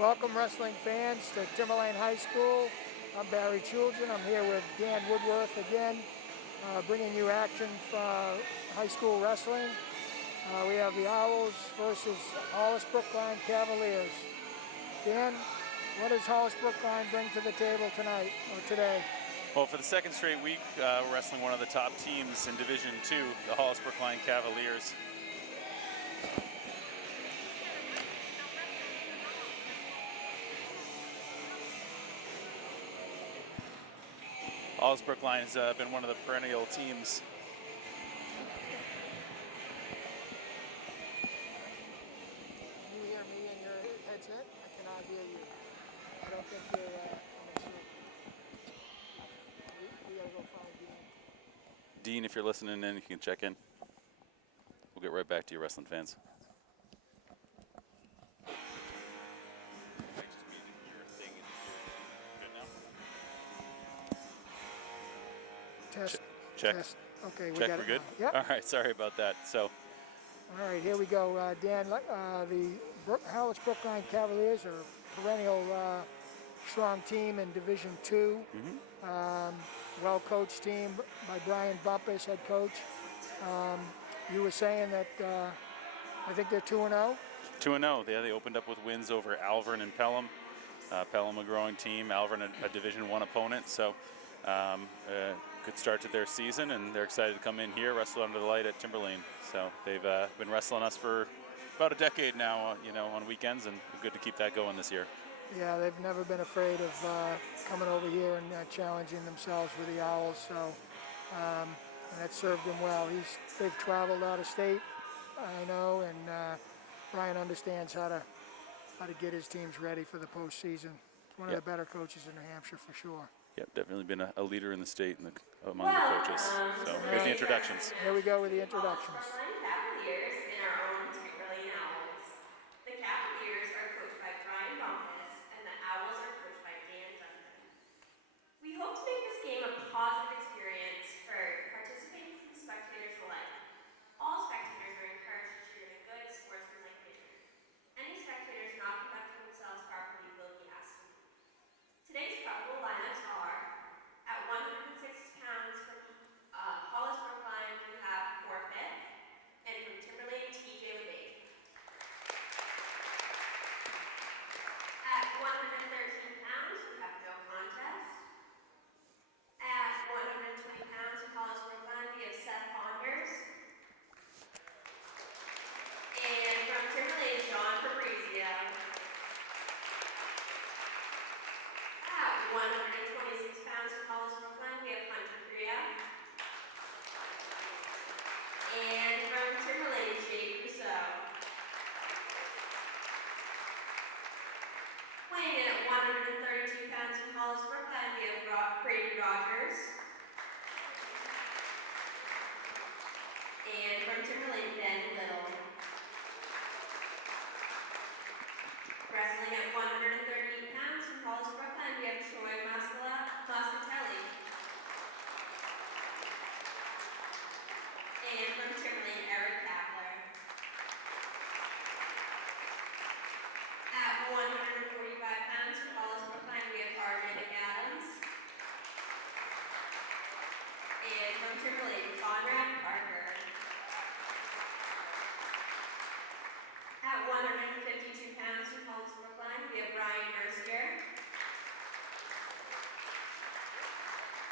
Welcome, wrestling fans, to Timberlane High School. I'm Barry Children. I'm here with Dan Woodworth again, bringing you action for high school wrestling. We have the Owls versus Hollis Brookline Cavaliers. Dan, what does Hollis Brookline bring to the table tonight or today? Well, for the second straight week, we're wrestling one of the top teams in Division II, the Hollis Brookline Cavaliers. Hollis Brookline has been one of the perennial teams. Can you hear me in your headset? I cannot hear you. I don't think you're coming through. We gotta go find Dean. Dean, if you're listening in, you can check in. We'll get right back to you, wrestling fans. Test. Check. Test. Okay, we Check, got we're it good? now. Yep. All right, sorry about that. So, All right, here we go. Dan, the Hollis Brookline Cavaliers are a perennial strong team in Division II. Well-coached team by Brian Bumpus, head coach. You were saying that I think they're 2-0. 2-0. They opened up with wins over Alvern and Pelham. Pelham, a growing team. Alvern, a Division I opponent. So, good start to their season, and they're excited to come in here, wrestle under the light at Timberlane. So they've been wrestling us for about a decade now, on weekends, and good to keep that going this year. Yeah, they've never been afraid of coming over here and challenging themselves with the Owls. So, and that served them well. They've traveled out of state, I know, and Brian understands how to get his teams ready for the postseason. One of the better coaches in New Hampshire for sure. Yep, definitely been a leader in the state and among the coaches. So here's the introductions. Here we go with the introductions. Brookline Cavaliers and our own Timberlane Owls. The Cavaliers are coached by Brian Bumpus, and the Owls are coached by Dan Duncan. We hope to make this game a positive experience for participants and spectators alike. All spectators are encouraged to treat in a good sportsmanlike manner. Any spectators not conducting themselves properly will be asked. Today's probable lineups are: at 106 pounds from Hollis Brookline, we have Forfeit, and from Timberlane, TJ LeBate. At 113 pounds, we have No Contest. At 120 pounds from Hollis Brookline, we have Seth Ponders. And from Timberlane, John Fabrizio. At 126 pounds from Hollis Brookline, we have Hunter Priya. And from Timberlane, Jake Rousseau. Weighing in at 132 pounds from Hollis Brookline, we have Brady Rogers. And from Timberlane, Ben Little. Wrestling at 138 pounds from Hollis Brookline, we have Troy Mascatelli. And from Timberlane, Eric Kapler. At 145 pounds from Hollis Brookline, we have RJ McAdams. And from Timberlane, Conrad Parker. At 152 pounds from Hollis Brookline, we have Brian Mercier.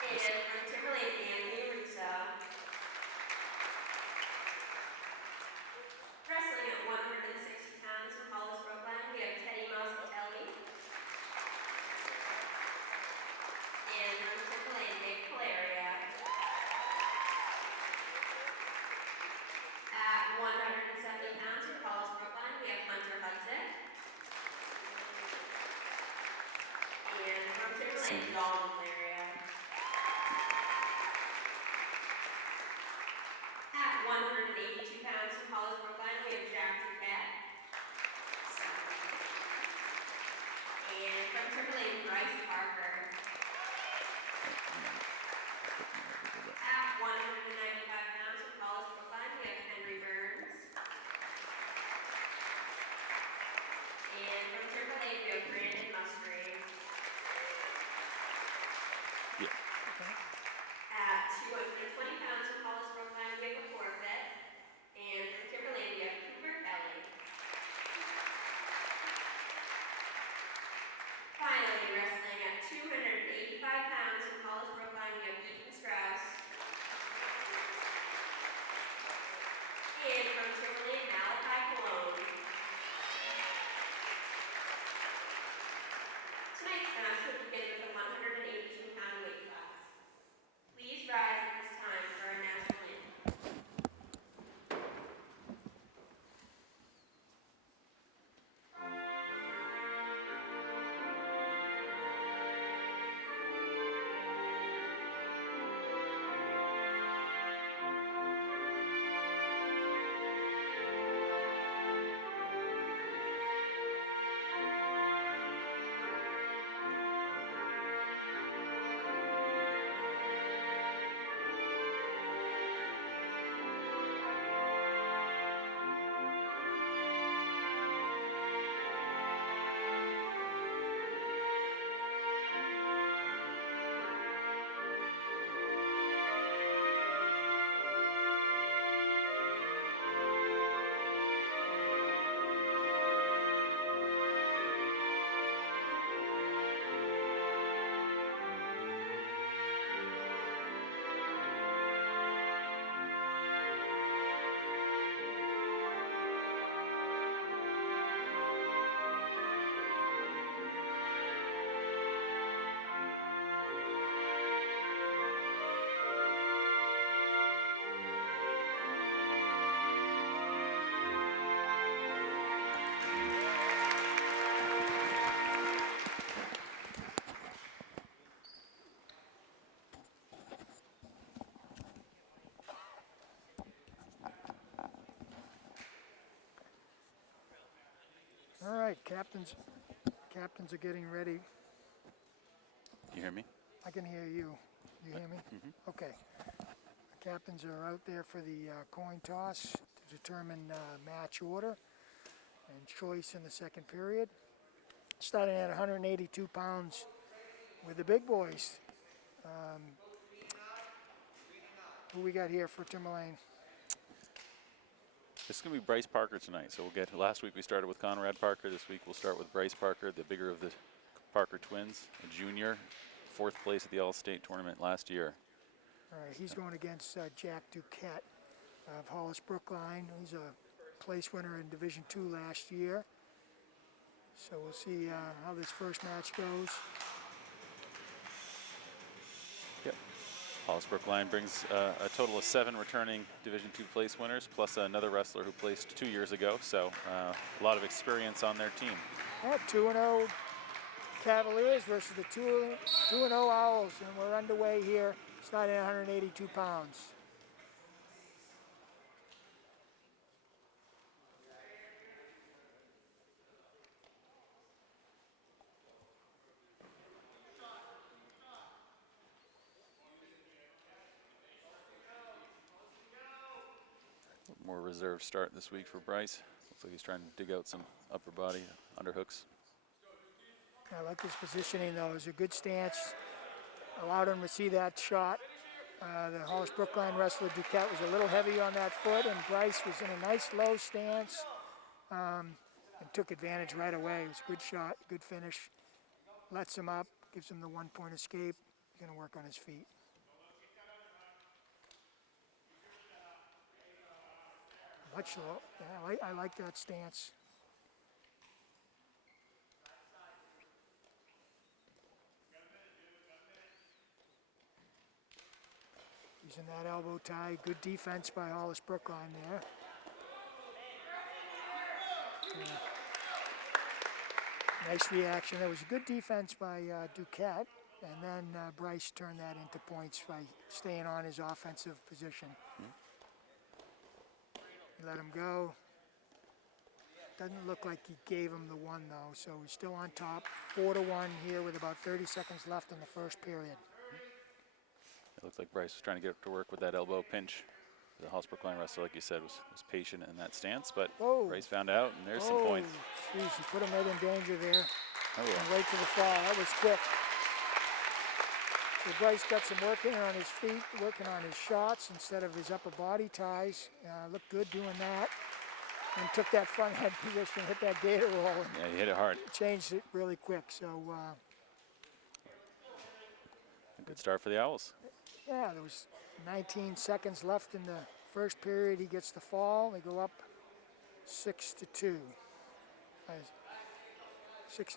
And from Timberlane, Anthony Russo. Wrestling at 160 pounds from Hollis Brookline, we have Teddy Mascatelli. And from Timberlane, Nick Calaria. At 170 pounds from Hollis Brookline, we have Hunter Hudson. And from Timberlane, Dalton Calaria. At 182 pounds from Hollis Brookline, we have Jack Duquette. And from Timberlane, Bryce Parker. At 195 pounds from Hollis Brookline, we have Henry Burns. And from Timberlane, we have in from Timberlane, Malachi Cologne. Tonight's match will begin with a 182-pound weight class. Please rise at this time for our national anthem. All right, captains are getting ready. You hear me? I can hear you. You hear me? Mm-hmm. Okay. The captains are out there for the coin toss to determine match order and choice in the second period. Starting at 182 pounds with the big boys. Who we got here for Timberlane? This is going to be Bryce Parker tonight. So we'll get, last week we started with Conrad Parker. This week we'll start with Bryce Parker, the bigger of the Parker twins, a junior, 4th place at the All-State tournament last year. All right, he's going against Jack Duquette of Hollis, Brookline. He's a place winner in Division II last year. So we'll see how this first match goes. Yep. Hollis Brookline brings a total of 7 returning Division II place winners, plus another wrestler who placed 2 years ago. So a lot of experience on their team. 2-0 Cavaliers versus the 2-0 Owls, and we're underway here, starting at 182 pounds. More reserve start this week for Bryce. Looks like he's trying to dig out some upper body underhooks. I like his positioning though. It's a good stance. Allowed him to see that shot. The Hollis Brookline wrestler Duquette was a little heavy on that foot, and Bryce was in a nice low stance and took advantage right away. It was a good shot, good finish. Lets him up, gives him the 1-point escape. He's going to work on his feet. Much low. Yeah, I like that stance. Using that elbow tie. Good defense by Hollis Brookline there. Nice reaction. There was a good defense by Duquette, and then Bryce turned that into points by staying on his offensive position. He let him go. Doesn't look like he gave him the one though, so he's still on top. 4-1 here with about 30 seconds left in the first period. It looks like Bryce was trying to get to work with that elbow pinch. The Hollis Brookline wrestler, like you said, was patient in that stance, but Bryce found out, and there's some points. Geez, he put him right in danger there. Oh, yeah. And right to the fall. That was quick. So Bryce got some working on his feet, working on his shots instead of his upper body ties. Looked good doing that. And took that front head position, hit that gator roll. Yeah, he hit it hard. Changed it really quick. So a good start for the Owls. yeah, there was 19 seconds left in the first period, he gets the fall. They go up 6-2. 6-0.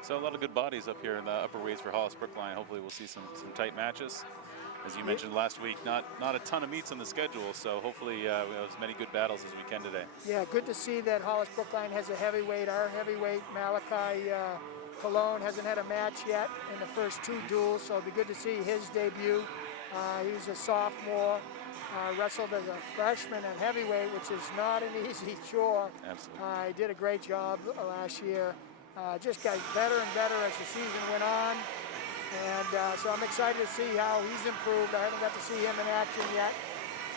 So a lot of good bodies up here in the upper weights for Hollis Brookline. Hopefully we'll see some tight matches. As you mentioned last week, not a ton of meets on the schedule, so hopefully we'll have as many good battles as we can today. Yeah, good to see that Hollis Brookline has a heavyweight. Our heavyweight, Malachi Cologne, hasn't had a match yet in the first 2 duels, so it'll be good to see his debut. He's a sophomore, wrestled as a freshman at heavyweight, which is not an easy chore. Absolutely. He did a great job last year. Just got better and better as the season went on. And so I'm excited to see how he's improved. I haven't got to see him in action yet,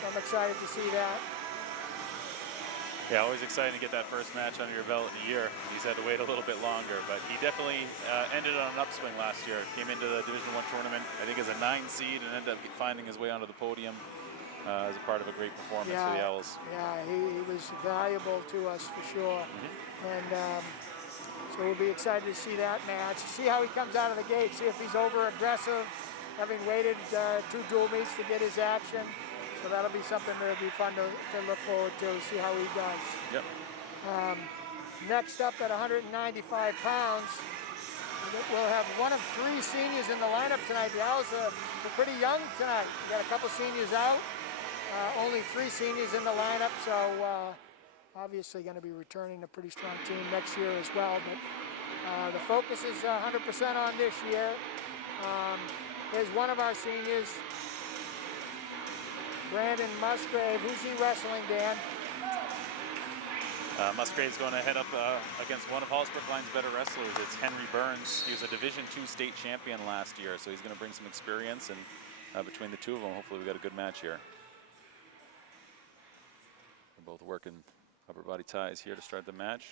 so I'm excited to see that. Yeah, always exciting to get that first match under your belt in a year. He's had to wait a little bit longer, but he definitely ended on an upswing last year. Came into the Division I tournament, I think, as a 9 seed, and ended up finding his way onto the podium as a part of a great performance for the Owls. Yeah, he was valuable to us for sure. And so we'll be excited to see that match, see how he comes out of the gate, see if he's over-aggressive, having waited 2 dual meets to get his action. So that'll be something that'll be fun to look forward to, see how he does. Yep. Next up at 195 pounds, we'll have one of 3 seniors in the lineup tonight. The Owls are pretty young tonight. We got a couple seniors out, only 3 seniors in the lineup, so obviously going to be returning a pretty strong team next year as well, but the focus is 100% on this year. Here's one of our seniors, Brandon Musgrave. Who's he wrestling, Dan? Musgrave's going to head up against one of Hollis Brookline's better wrestlers. It's Henry Burns. He was a Division II state champion last year, so he's going to bring some experience, and between the 2 of them, hopefully we got a good match here. They're both working upper body ties here to start the match.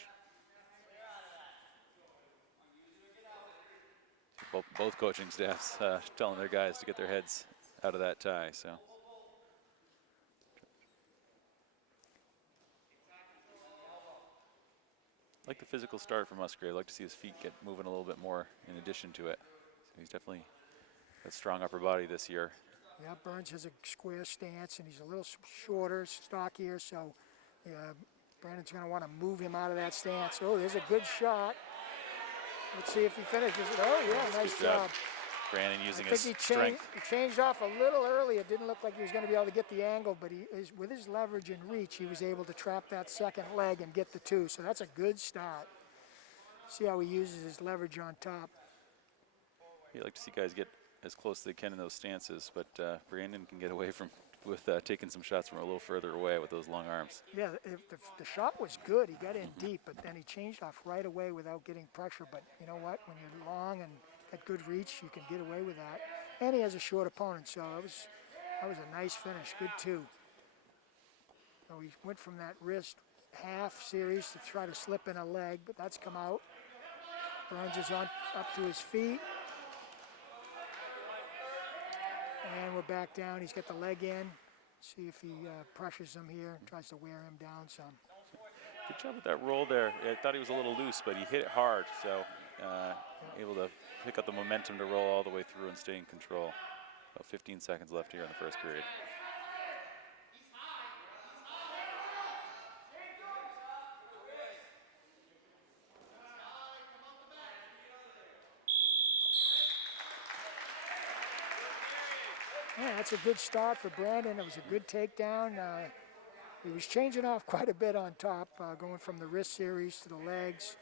Both coaching staffs telling their guys to get their heads out of that tie. So, like the physical start for Musgrave. I'd like to see his feet get moving a little bit more in addition to it. So he's definitely got a strong upper body this year. Yeah, Burns has a square stance, and he's a little shorter, stockier, so Brandon's going to want to move him out of that stance. Oh, there's a good shot. Let's see if he finishes it. Oh, yeah, nice job. Brandon using his strength. He changed off a little early. It didn't look like he was going to be able to get the angle, but with his leverage and reach, he was able to trap that second leg and get the 2. So that's a good start. See how he uses his leverage on top. You like to see guys get as close as they can in those stances, but Brandon can get away with taking some shots from a little further away with those long arms. Yeah, the shot was good. He got in deep, but then he changed off right away without getting pressure. But you know what? When you're long and got good reach, you can get away with that. And he has a short opponent, so that was a nice finish. Good 2. So he went from that wrist half series to try to slip in a leg, but that's come out. Burns is up to his feet. And we're back down. He's got the leg in. See if he pressures him here, tries to wear him down some. Good job with that roll there. I thought he was a little loose, but he hit it hard, so able to pick up the momentum to roll all the way through and stay in control. About 15 seconds left here in the first period. Yeah, that's a good start for Brandon. It was a good takedown. He was changing off quite a bit on top, going from the wrist series to the legs.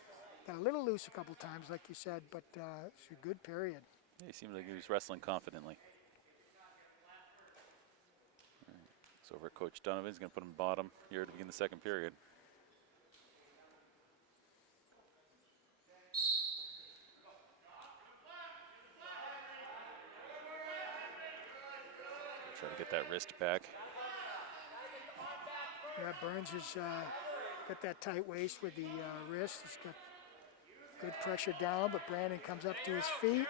Got a little loose a couple times, like you said, but it's a good period. Yeah, he seemed like he was wrestling confidently. All right. So over at Coach Donovan, he's going to put him bottom here to begin the second period. Try to get that wrist back. Yeah, Burns has got that tight waist with the wrist. He's got good pressure down, but Brandon comes up to his feet.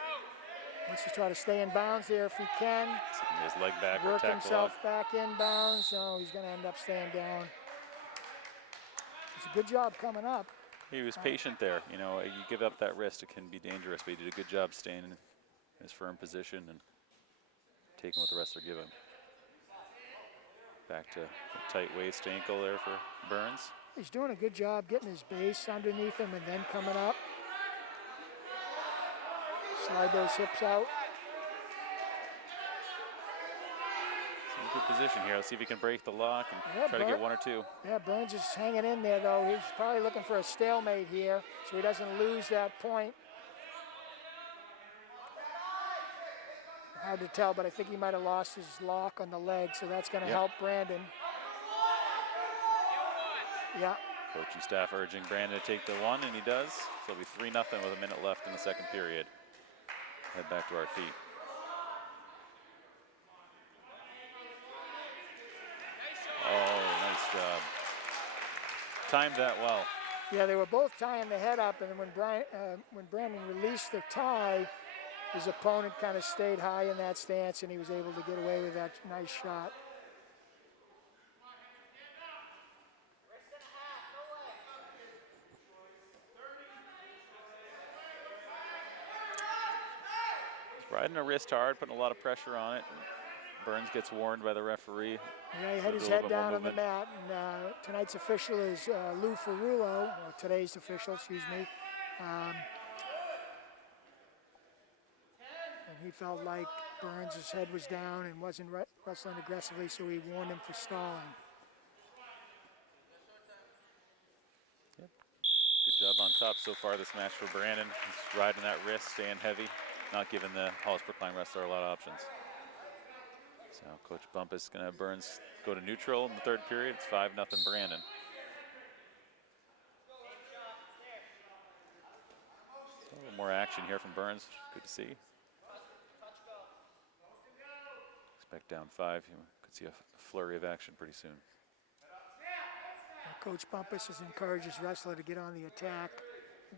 Wants to try to stay in bounds there if he can. So he can get his leg back or Work tackle himself off. back in bounds. No, he's going to end up staying down. It's a good job coming up. He was patient there. You know, you give up that wrist, it can be dangerous, but he did a good job staying in his firm position and taking what the wrestler give him. Back to a tight waist ankle there for Burns. He's doing a good job getting his base underneath him and then coming up. Slide those hips out. He's in a good position here. Let's see if he can break the lock and try to get one or two. Yeah, Burns is hanging in there, though. He's probably looking for a stalemate here so he doesn't lose that point. Hard to tell, but I think he might have lost his lock on the leg, so that's going to help Brandon. Yeah. Coaching staff urging Brandon to take the one, and he does. So it'll be 3-0 with a minute left in the second period. Head back to our feet. Oh, nice job. Timed that well. Yeah, they were both tying the head up, and when Brandon released the tie, his opponent kind of stayed high in that stance, and he was able to get away with that nice shot. Riding a wrist hard, putting a lot of pressure on it. Burns gets warned by the referee. Yeah, he had his head down on the mat, and tonight's official is Lou Ferrulo, or today's official, excuse me. And he felt like Burns' head was down and wasn't wrestling aggressively, so he warned him for stalling. Yep. Good job on top so far this match for Brandon. He's riding that wrist, staying heavy, not giving the Hollis Brookline wrestler a lot of options. So Coach Bumpus is going to have Burns go to neutral in the third period. It's 5-0 Brandon. So a little more action here from Burns. Good to see. Expect down 5. You could see a flurry of action pretty soon. Coach Bumpus has encouraged his wrestler to get on the attack.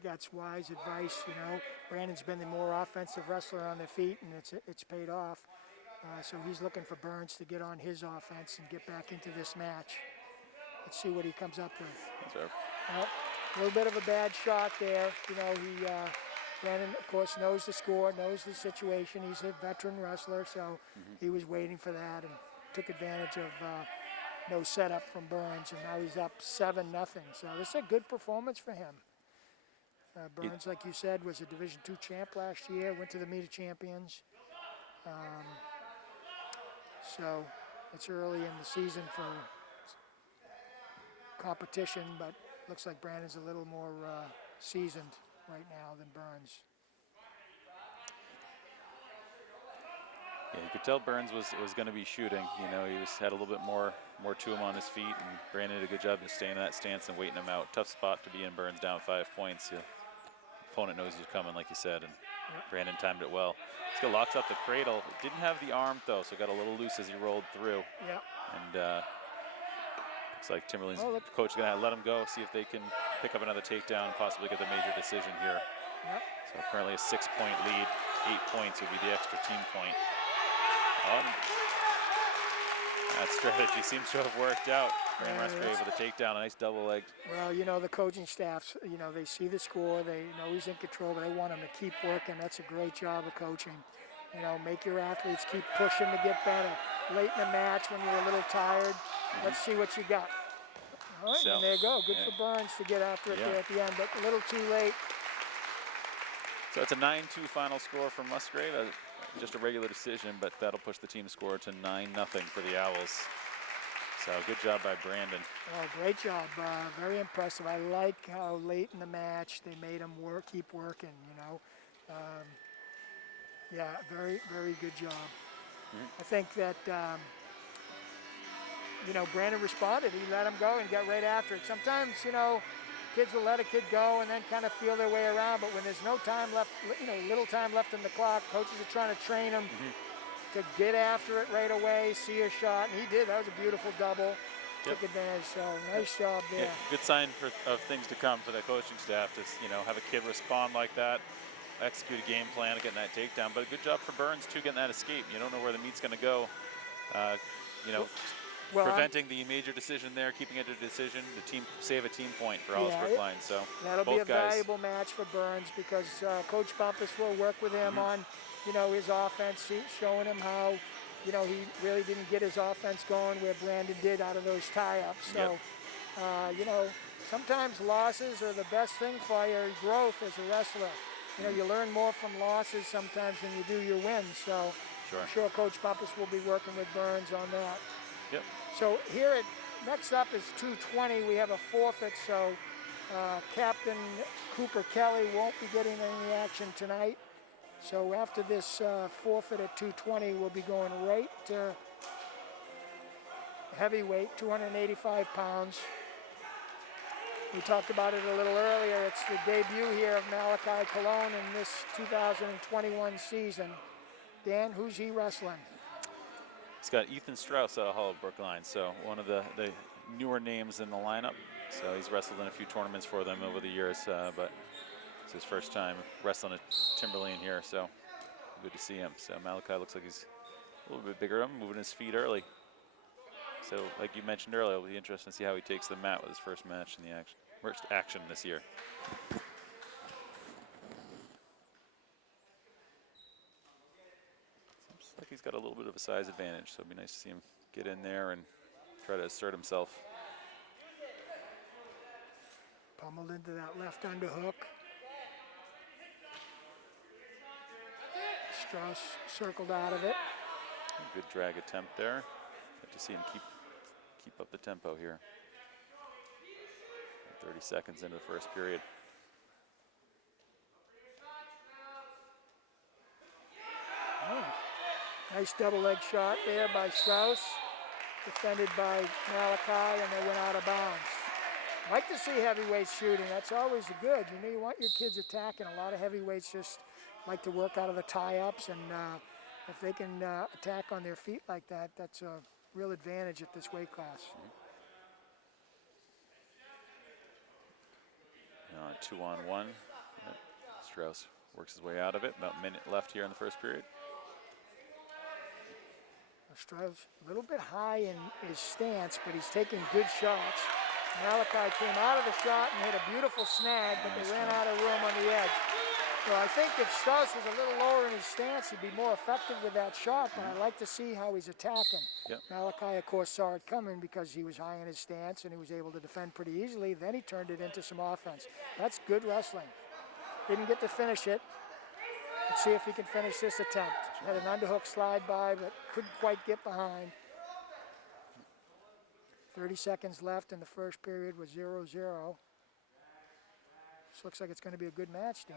That's wise advice, you know. Brandon's been the more offensive wrestler on their feet, and it's paid off. So he's looking for Burns to get on his offense and get back into this match. Let's see what he comes up with. Well, a little bit of a bad shot there. You know, Brandon, of course, knows the score, knows the situation. He's a veteran wrestler, so he was waiting for that and took advantage of no setup from Burns, and now he's up 7-0. So this is a good performance for him. Burns, like you said, was a Division II champ last year, went to the Meet of Champions. So it's early in the season for competition, but looks like Brandon's a little more seasoned right now than Burns. Yeah, you could tell Burns was going to be shooting. You know, he had a little bit more to him on his feet, and Brandon did a good job of staying in that stance and waiting him out. Tough spot to be in. Burns down 5 points. The opponent knows he's coming, like you said, and Brandon timed it well. He's got locks up the cradle. Didn't have the arm though, so got a little loose as he rolled through. Yeah. And looks like Timberlane's coach is going to let him go, see if they can pick up another takedown and possibly get the major decision here. Yep. So currently a 6-point lead. 8 points would be the extra team point. That strategy seems to have worked out. Graham Musgrave with a takedown, a nice double leg. Well, you know, the coaching staffs, you know, they see the score, they know he's in control, but they want him to keep working. That's a great job of coaching. You know, make your athletes keep pushing to get better. Late in the match when you're a little tired, let's see what you got. All right, and there you go. Good for Burns to get after it there at the end, but a little too late. So it's a 9-2 final score for Musgrave. Just a regular decision, but that'll push the team score to 9-0 for the Owls. So good job by Brandon. Oh, great job. Very impressive. I like how late in the match they made him keep working, you know. Yeah, very, very good job. I think that, you know, Brandon responded. He let him go and got right after it. Sometimes, you know, kids will let a kid go and then kind of feel their way around, but when there's no time left, you know, little time left in the clock, coaches are trying to train them to get after it right away, see a shot, and he did. That was a beautiful double. Took advantage, so nice job there. Good sign of things to come for the coaching staff to, you know, have a kid respond like that. execute a game plan of getting that takedown. But a good job for Burns too, getting that escape. You don't know where the meat's going to go. You know, Well, preventing the major decision there, keeping it a decision. The team save a team point for Hollis Yeah, Brookline. So that'll be both a guys. valuable match for Burns because Coach Bumpus will work with him on, you know, his offense, showing him how, you know, he really didn't get his offense going where Brandon did out of those tie-ups. So, you know, sometimes losses are the best thing for your growth as a wrestler. You know, you learn more from losses sometimes than you do your wins. So I'm sure Coach Bumpus will be working with Burns on that. Yep. So here next up is 220. We have a forfeit, so Captain Cooper Kelly won't be getting any action tonight. So after this forfeit at 220, we'll be going right to heavyweight, 285 pounds. We talked about it a little earlier. It's the debut here of Malachi Colon in this 2021 season. Dan, who's he wrestling? He's got Ethan Strauss out of Hollis Brookline, so one of the newer names in the lineup. So he's wrestled in a few tournaments for them over the years, but it's his first time wrestling at Timberlane here, so good to see him. So Malachi looks like he's a little bit bigger, moving his feet early. So like you mentioned earlier, it'll be interesting to see how he takes the mat with his first match in the first action this year. Like he's got a little bit of a size advantage, so it'd be nice to see him get in there and try to assert himself. Pummeled into that left underhook. Strauss circled out of it. Good drag attempt there. Good to see him keep up the tempo here. 30 seconds into the first period. Oh. Nice double leg shot there by Strauss, defended by Malachi, and they went out of bounds. I like to see heavyweights shooting. That's always good. You know, you want your kids attacking. A lot of heavyweights just like to work out of the tie-ups, and if they can attack on their feet like that, that's a real advantage at this weight class. Now 2-on-1. Strauss works his way out of it. About a minute left here in the first period. Strauss a little bit high in his stance, but he's taking good shots. Malachi came out of the shot and hit a beautiful snag, but they ran out of room on the edge. So I think if Strauss was a little lower in his stance, he'd be more effective with that shot, but I like to see how he's attacking. Malachi, of course, saw it coming because he was high in his stance and he was able to defend pretty easily. Then he turned it into some offense. That's good wrestling. Didn't get to finish it. Let's see if he can finish this attempt. Had an underhook slide by, but couldn't quite get behind. 30 seconds left in the first period with 0-0. This looks like it's going to be a good match, Dan.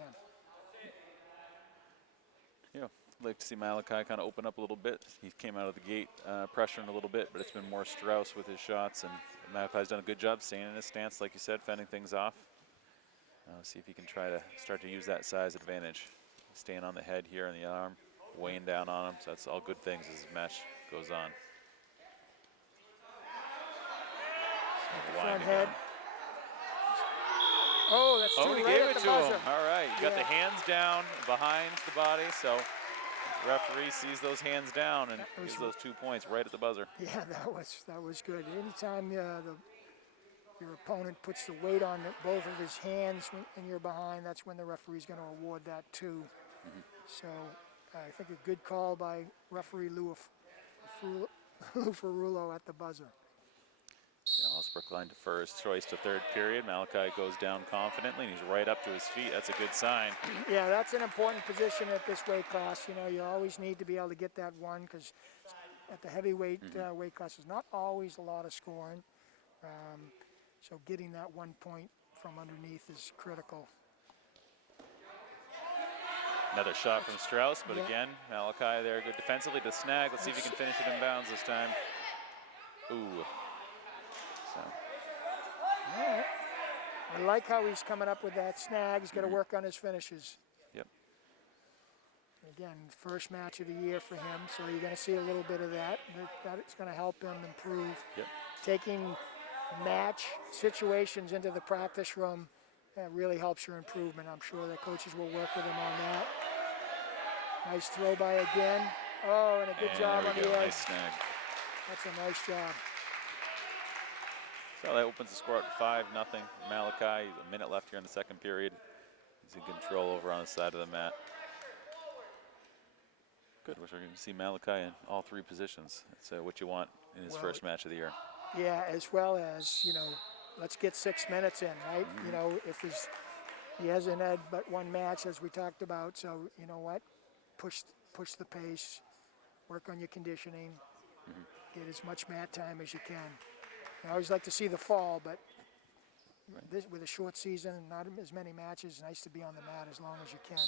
Yeah, I'd like to see Malachi kind of open up a little bit. He came out of the gate pressuring a little bit, but it's been more Strauss with his shots, and Malachi's done a good job staying in his stance, like you said, fending things off. See if he can try to start to use that size advantage. Staying on the head here and the arm, weighing down on him, so that's all good things as the match goes on. Front head. Oh, that's too he right gave at it the to buzzer. him. All right, you got the hands down behind the body, so the referee sees those hands down and gives those 2 points right at the buzzer. Yeah, that was good. Anytime your opponent puts the weight on both of his hands and you're behind, that's when the referee's going to award that too. So I think a good call by referee Lou Ferrulo at the buzzer. Hollis Brookline defers choice to third period. Malachi goes down confidently, and he's right up to his feet. That's a good sign. Yeah, that's an important position at this weight class. You know, you always need to be able to get that one because at the heavyweight weight class, there's not always a lot of scoring. So getting that 1 point from underneath is critical. Another shot from Strauss, but again, Malachi there good defensively to snag. Let's see if he can finish it in bounds this time. Ooh. So. All right. I like how he's coming up with that snag. He's got to work on his finishes. Yep. Again, first match of the year for him, so you're going to see a little bit of that. That's going to help him improve. Yep. Taking match situations into the practice room That really helps your improvement. I'm sure the coaches will work with him on that. Nice throw by again. Oh, and a good job on the edge. Nice snag. That's a nice job. So that opens the score at 5-0. Malachi, a minute left here in the second period. He's in control over on the side of the mat. Good, we're going to see Malachi in all 3 positions. That's what you want in his first match of the year. Yeah, as well as, you know, let's get 6 minutes in, right? You know, if he hasn't had but 1 match, as we talked about, so you know what? Push the pace, work on your conditioning, get as much mat time as you can. I always like to see the fall, but this, with a short season and not as many matches, nice to be on the mat as long as you can.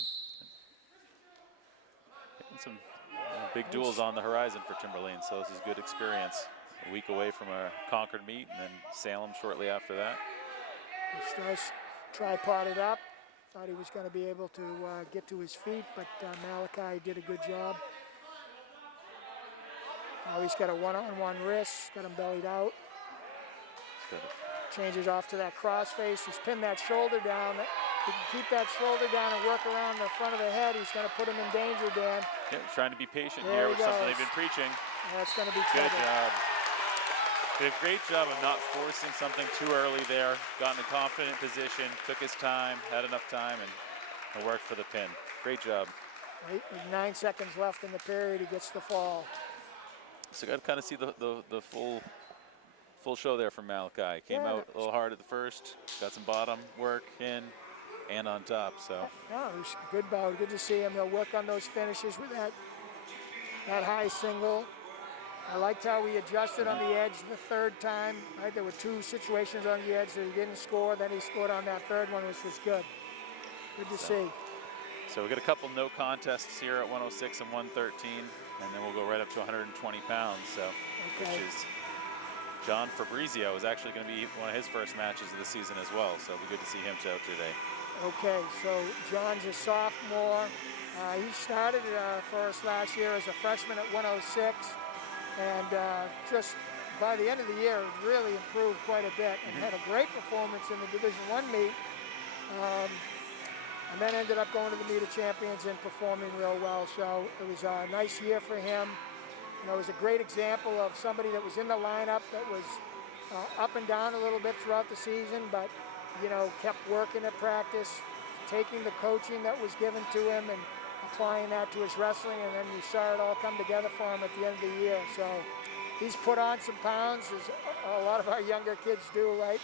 And some big duels on the horizon for Timberlane, so this is good experience. A week away from a Concord meet, and then Salem shortly after that. Starks tripoded up. Thought he was going to be able to get to his feet, but Malachi did a good job. Now he's got a one-on-one wrist, got him bellied out. Changes off to that cross face. He's pinned that shoulder down. He can keep that shoulder down and work around the front of the head. He's going to put him in danger, Dan. Yeah, trying to be patient There here he with something goes. they've been preaching. That's going to be Good trouble. job. Did a great job of not forcing something too early there. Got in a confident position, took his time, had enough time, and worked for the pin. Great job. With 9 seconds left in the period, he gets the fall. So got to kind of see the full show there from Malachi. Came out a little hard at the first, got some bottom work in and on top. So No, it was a good bout. Good to see him. He'll work on those finishes with that high single. I liked how he adjusted on the edge the 3rd time. Right, there were 2 situations on the edge that he didn't score. Then he scored on that 3rd one, which was good. Good to see. So we got a couple no contests here at 106 and 113, and then we'll go right up to 120 pounds. So, which is John Fabrizio is actually going to be one of his first matches of the season as well. So it'll be good to see him out today. Okay, so John's a sophomore. He started for us last year as a freshman at 106, and just by the end of the year really improved quite a bit and had a great performance in the Division I meet, and then ended up going to the Meet of Champions and performing real well. So it was a nice year for him. You know, it was a great example of somebody that was in the lineup that was up and down a little bit throughout the season, but you know, kept working at practice, taking the coaching that was given to him and applying that to his wrestling, and then you saw it all come together for him at the end of the year. So he's put on some pounds, as a lot of our younger kids do, right?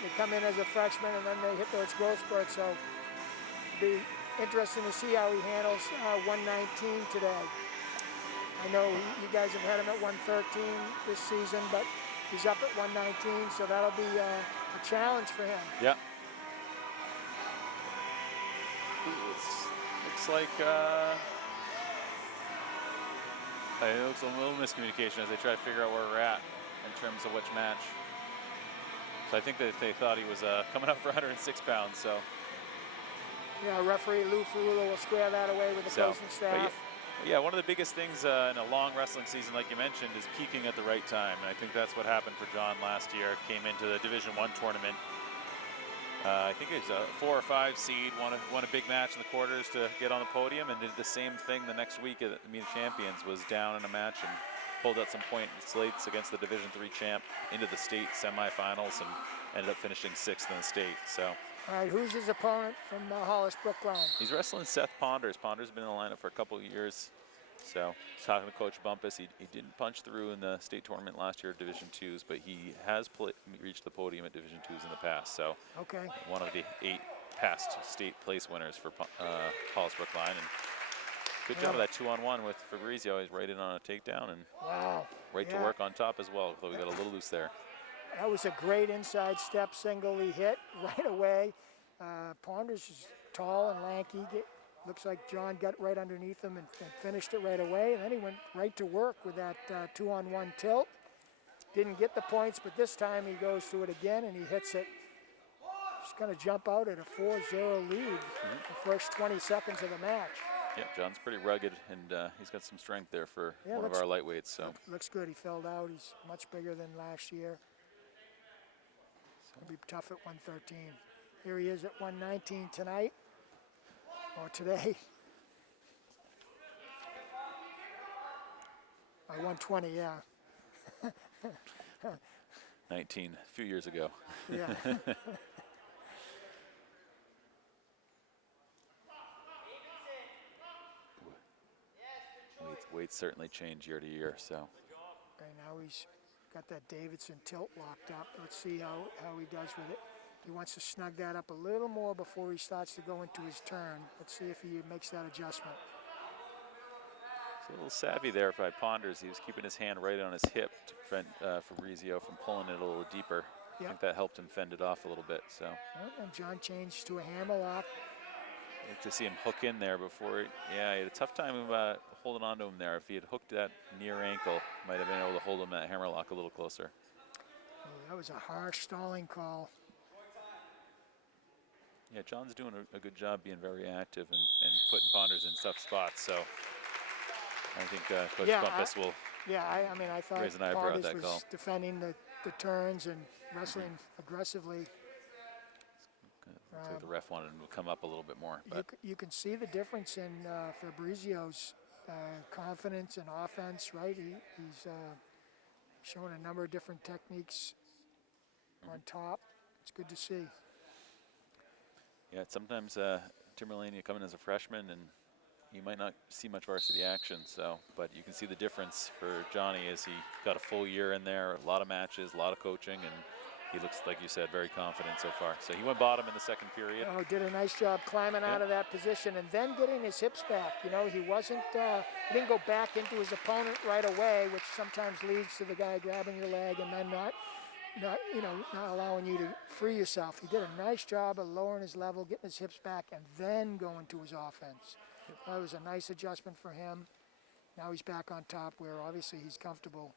They come in as a freshman and then they hit those growth spurts. So it'll be interesting to see how he handles 119 today. I know you guys have had him at 113 this season, but he's up at 119, so that'll be a challenge for him. Yeah. Looks like it looks a little miscommunication as they try to figure out where we're at in terms of which match. So I think that they thought he was coming up for 106 pounds. So yeah, referee Lou Ferrulo will square that away with the coaching staff. Yeah, one of the biggest things in a long wrestling season, like you mentioned, is peaking at the right time. And I think that's what happened for John last year. Came into the Division I tournament. I think it was a 4 or 5 seed, won a big match in the quarters to get on the podium, and did the same thing the next week at the Meet of Champions. Was down in a match and pulled out some point slates against the Division III champ into the state semifinals and ended up finishing 6th in the state. So. All right, who's his opponent from Hollis, Brookline? He's wrestling Seth Ponders. Ponders has been in the lineup for a couple of years. So he's talking to Coach Bumpus. He didn't punch through in the state tournament last year at Division IIs, but he has reached the podium at Division IIs in the past. So one of the 8 past state place winners for Hollis Brookline. And good job of that 2-on-1 with Fabrizio. He's right in on a takedown and to work on top as well, though we got a little loose there. That was a great inside step single he hit right away. Ponders is tall and lanky. Looks like John got right underneath him and finished it right away. And then he went right to work with that 2-on-1 tilt. Didn't get the points, but this time he goes to it again and he hits it. He's going to jump out at a 4-0 lead the first 20 seconds of the match. Yeah, John's pretty rugged, and he's got some strength there for one of our lightweights. So looks good. He filled out. He's much bigger than last year. It'll be tough at 113. Here he is at 119 tonight, or today. By 120, yeah. 19, a few years ago. Yeah. Weights certainly change year to year, so. Right now he's got that Davidson tilt locked up. Let's see how he does with it. He wants to snug that up a little more before he starts to go into his turn. Let's see if he makes that adjustment. It's a little savvy there by Ponders. He was keeping his hand right on his hip to prevent Fabrizio from pulling it a little deeper. Yep. I think that helped him fend it off a little bit. So. And John changed to a hammer lock. Like to see him hook in there before. Yeah, he had a tough time holding on to him there. If he had hooked that near ankle, might have been able to hold him that hammerlock a little closer. Oh, that was a harsh stalling call. Yeah, John's doing a good job being very active and putting Ponders in tough spots. So I think Coach Bumpus will. Yeah, I mean, I thought raise an eyebrow at Ponders that was call. defending the turns and wrestling aggressively. Looks like the ref wanted him to come up a little bit more. But You can see the difference in Fabrizio's confidence and offense, right? He's showing a number of different techniques on top. It's good to see. yeah, sometimes Timberlane, you come in as a freshman and you might not see much varsity action. So, but you can see the difference for Johnny as he got a full year in there, a lot of matches, a lot of coaching, and he looks, like you said, very confident so far. So he went bottom in the second period. Oh, did a nice job climbing out of that position and then getting his hips back. You know, he he didn't go back into his opponent right away, which sometimes leads to the guy grabbing your leg and then not allowing you to free yourself. He did a nice job of lowering his level, getting his hips back, and then going to his offense. That was a nice adjustment for him. Now he's back on top where obviously he's comfortable,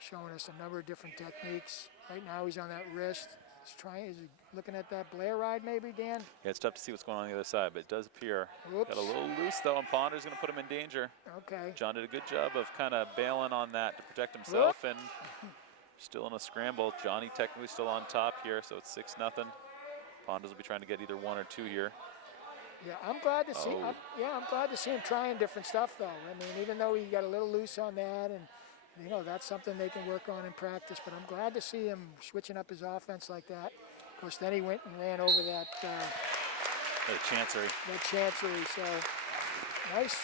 showing us a number of different techniques. Right now he's on that wrist. Is he looking at that Blair ride maybe, Dan? Yeah, it's tough to see what's going on the other side, but it does appear. Oops. Got a little loose though, and Ponder's going to put him in danger. Okay. John did a good job of kind of bailing on that to protect himself, and still in a scramble. Johnny technically still on top here, so it's 6-0. Ponders will be trying to get either 1 or 2 here. Yeah, I'm glad to see. Oh. I'm glad to see him trying different stuff, though. I mean, even though he got a little loose on that, and that's something they can work on in practice. But I'm glad to see him switching up his offense like that. Of course, then he went and ran over that Chancery. That Chancery. So nice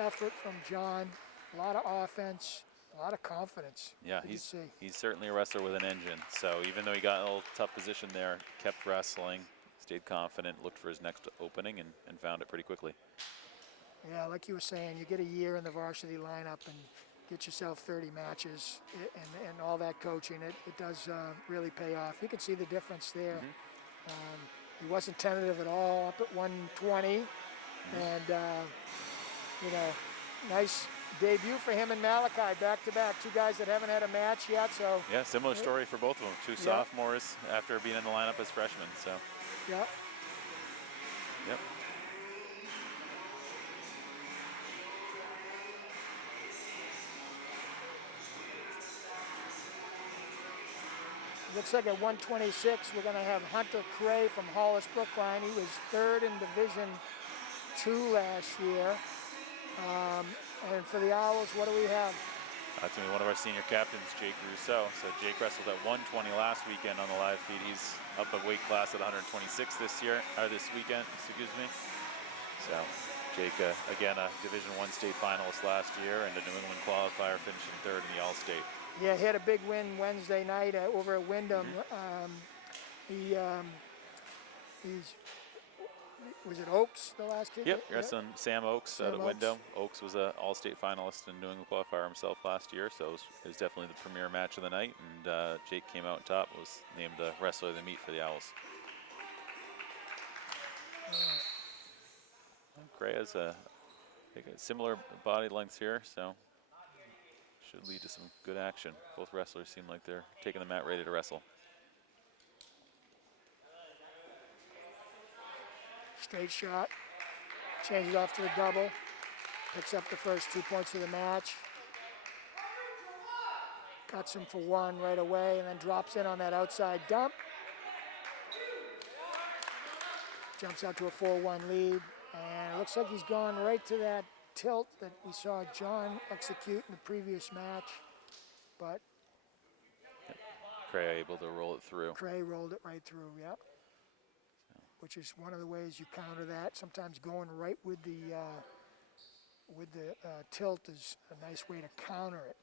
effort from John. A lot of offense, a lot of confidence. Yeah, he's certainly a wrestler with an engine. So even though he got in a little tough position there, kept wrestling, stayed confident, looked for his next opening, and found it pretty quickly. Yeah, like you were saying, you get a year in the varsity lineup and get yourself 30 matches and all that coaching. It does really pay off. You can see the difference there. He wasn't tentative at all, up at 120. And, nice debut for him and Malachi, back-to-back. Two guys that haven't had a match yet. So yeah, similar story for both of them. Two sophomores after being in the lineup as freshmen. So. Yep. Yep. Looks like at 126, we're going to have Hunter Cray from Hollis, Brookline. He was third in Division II last year. And for the Owls, what do we have? That's going to be one of our senior captains, Jake Rousseau. So Jake wrestled at 120 last weekend on the live feed. He's up a weight class at 126 this weekend, excuse me. So Jake, again, a Division I state finalist last year and a New England qualifier, finishing third in the All-State. Yeah, he had a big win Wednesday night over at Wyndham. Was it Oaks, the last kid? Yep, wrestling Sam Oaks out of Wyndham. Oaks was an All-State finalist and New England qualifier himself last year, so it was definitely the premier match of the night, and Jake came out on top, was named the wrestler of the meet for the Owls. Gray has a similar body lengths here, so should lead to some good action. Both wrestlers seem like they're taking the mat ready to wrestle. Straight shot, changes off to the double, picks up the first 2 points of the match. Cuts him for 1 right away and then drops in on that outside dump. jumps out to a 4-1 lead, and it looks like he's gone right to that tilt that we saw John execute in the previous match, but Cray able to roll it through. Cray rolled it right through, yep. Which is one of the ways you counter that. Sometimes going right with the tilt is a nice way to counter it.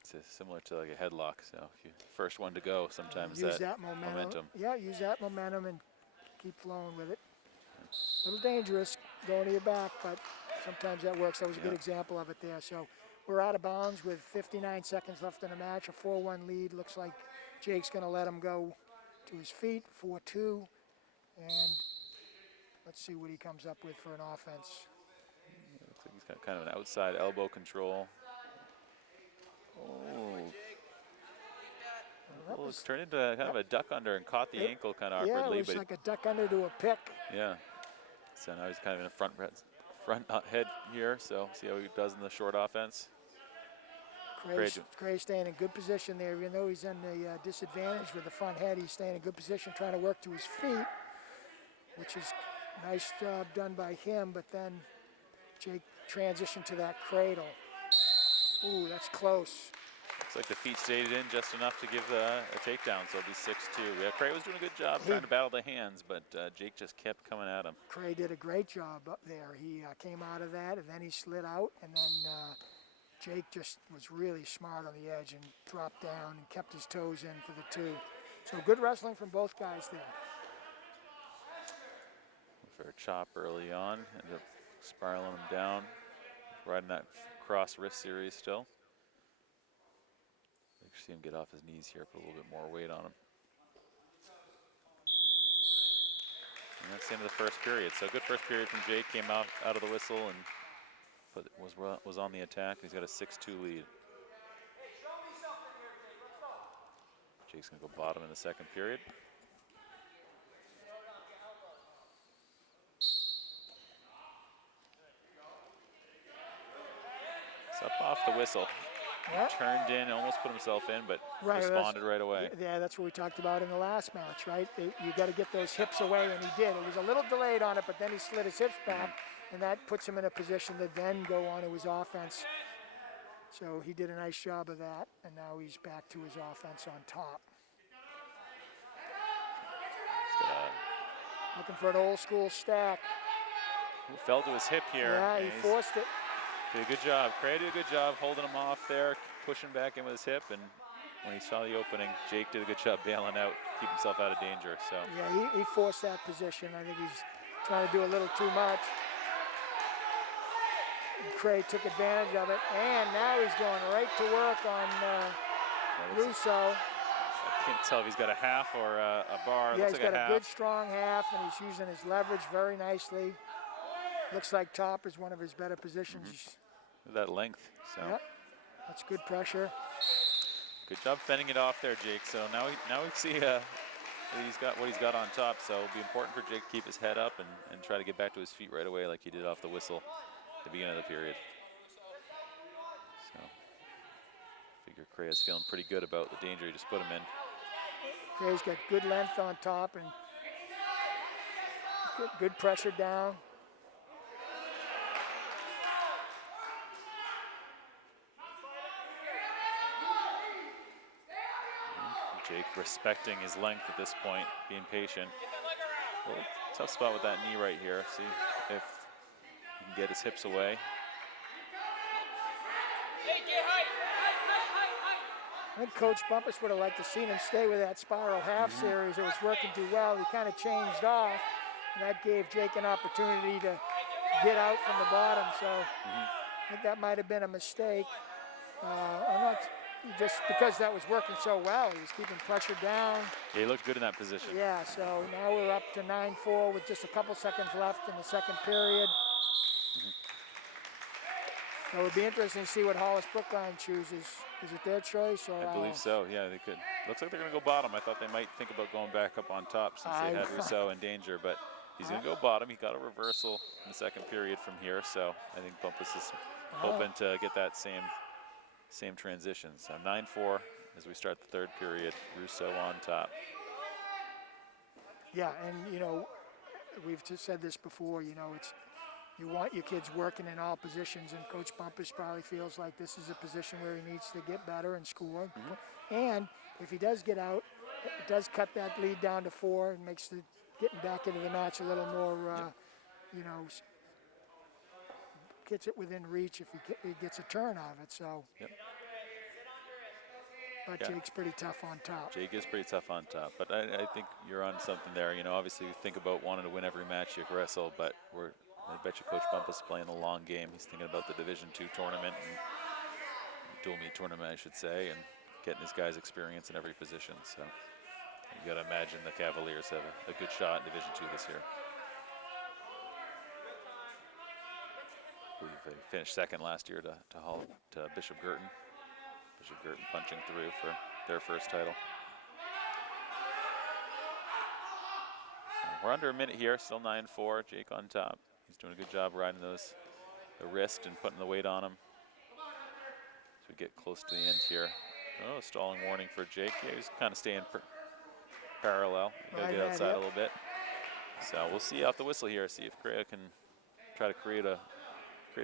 It's similar to like a headlock. So if you first one to go, sometimes Use that momentum. Yeah, use that momentum and keep flowing with it. A little dangerous going to your back, but sometimes that works. That was a good example of it there. So we're out of bounds with 59 seconds left in the match. A 4-1 lead. Looks like Jake's going to let him go to his feet. 4-2. And let's see what he comes up with for an offense. Looks like he's got kind of an outside elbow control. Oh. Well, it's turned into kind of a duck under and caught the ankle kind of awkwardly. Yeah, it was like a duck under to a pick. Yeah. So now he's kind of in a front head here. So see how he does in the short offense. Cray staying in good position there. Even though he's in the disadvantage with the front head, he's staying in good position, trying to work to his feet, which is a nice job done by him. But then Jake transitioned to that cradle. Ooh, that's close. Looks like the feet stayed in just enough to give a takedown, so it'll be 6-2. Yeah, Cray was doing a good job trying to battle the hands, but Jake just kept coming at him. Cray did a great job up there. He came out of that, and then he slid out, and then Jake just was really smart on the edge and dropped down and kept his toes in for the 2. So good wrestling from both guys there. For a chop early on, ended up spiraling him down, riding that cross wrist series still. See him get off his knees here, put a little bit more weight on him. And that's the end of the first period. So good first period from Jake, came out of the whistle and was on the attack. He's got a 6-2 lead. Jake's gonna go bottom in the second period. It's up off the whistle. Yep. Turned in, almost put himself in, but responded right away. Yeah, that's what we talked about in the last match, right? You got to get those hips away, and he did. It was a little delayed on it, but then he slid his hips back, and that puts him in a position to then go on to his offense. So he did a nice job of that, and now he's back to his offense on top. Looking for an old school stack. Who fell to his hip here. Yeah, he forced it. Did a good job. Cray did a good job holding him off there, pushing back in with his hip, and when he saw the opening, Jake did a good job bailing out, keep himself out of danger. So yeah, he forced that position. I think he's trying to do a little too much. And Cray took advantage of it, and now he's going right to work on Russo. I can't tell if he's got a half or a bar. Yeah, Looks he's like got a a good strong half, and he's using his leverage very nicely. Looks like top is one of his better positions. That length. So yep, that's good pressure. Good job fending it off there, Jake. So now we see what he's got on top. So it'll be important for Jake to keep his head up and try to get back to his feet right away like he did off the whistle at the beginning of the period. So figure Cray is feeling pretty good about the danger he just put him in. Cray's got good length on top and good pressure down. Jake respecting his length at this point, being patient. Well, tough spot with that knee right here. See if he can get his hips away. I think Coach Bumpus would have liked to seen him stay with that spiral half series. It was working too well. He kind of changed off, and that gave Jake an opportunity to get out from the bottom. So I think that might have been a mistake. I'm not. Just because that was working so well, he was keeping pressure down. Yeah, he looked good in that position. Yeah, so now we're up to 9-4 with just a couple seconds left in the second period. So it'll be interesting to see what Hollis Brookline chooses. Is it their choice? Or I believe so, yeah, they could. Looks like they're going to go bottom. I thought they might think about going back up on top since they had Rousseau in danger, but he's going to go bottom. He got a reversal in the second period from here, so I think Bumpus is hoping to get that same transition. So 9-4 as we start the third period. Rousseau on top. Yeah, and you know, we've just said this before, you know, you want your kids working in all positions, and Coach Bumpus probably feels like this is a position where he needs to get better and score. And if he does get out, it does cut that lead down to 4 and makes the getting back into the match a little more, you know, gets it within reach if he gets a turn out of it. So, but Jake's pretty tough on top. Jake is pretty tough on top, but I think you're on something there. You know, obviously you think about wanting to win every match you wrestle, but I bet you Coach Bumpus is playing the long game. He's thinking about the Division II tournament, and dual meet tournament, I should say, and getting his guys experience in every position. So you got to imagine the Cavaliers have a good shot in Division II this year. They finished second last year to Bishop Girton. Bishop Girton punching through for their first title. So we're under a minute here, still 9-4. Jake on top. He's doing a good job riding the wrist and putting the weight on him. As we get close to the end here. Oh, stalling warning for Jake. Yeah, he's kind of staying parallel. You gotta get outside a little bit. So we'll see off the whistle here. See if Crea can try to create a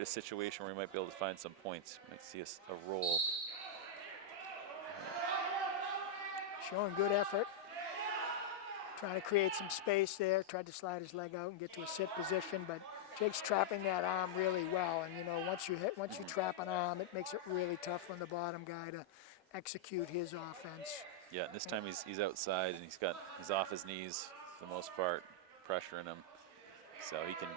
situation where he might be able to find some points. Might see a roll. Showing good effort. Trying to create some space there. Tried to slide his leg out and get to a sit position, but Jake's trapping that arm really well. And you know, once you trap an arm, it makes it really tough on the bottom guy to execute his offense. Yeah, and this time he's outside and he's off his knees for the most part, pressuring him, so he can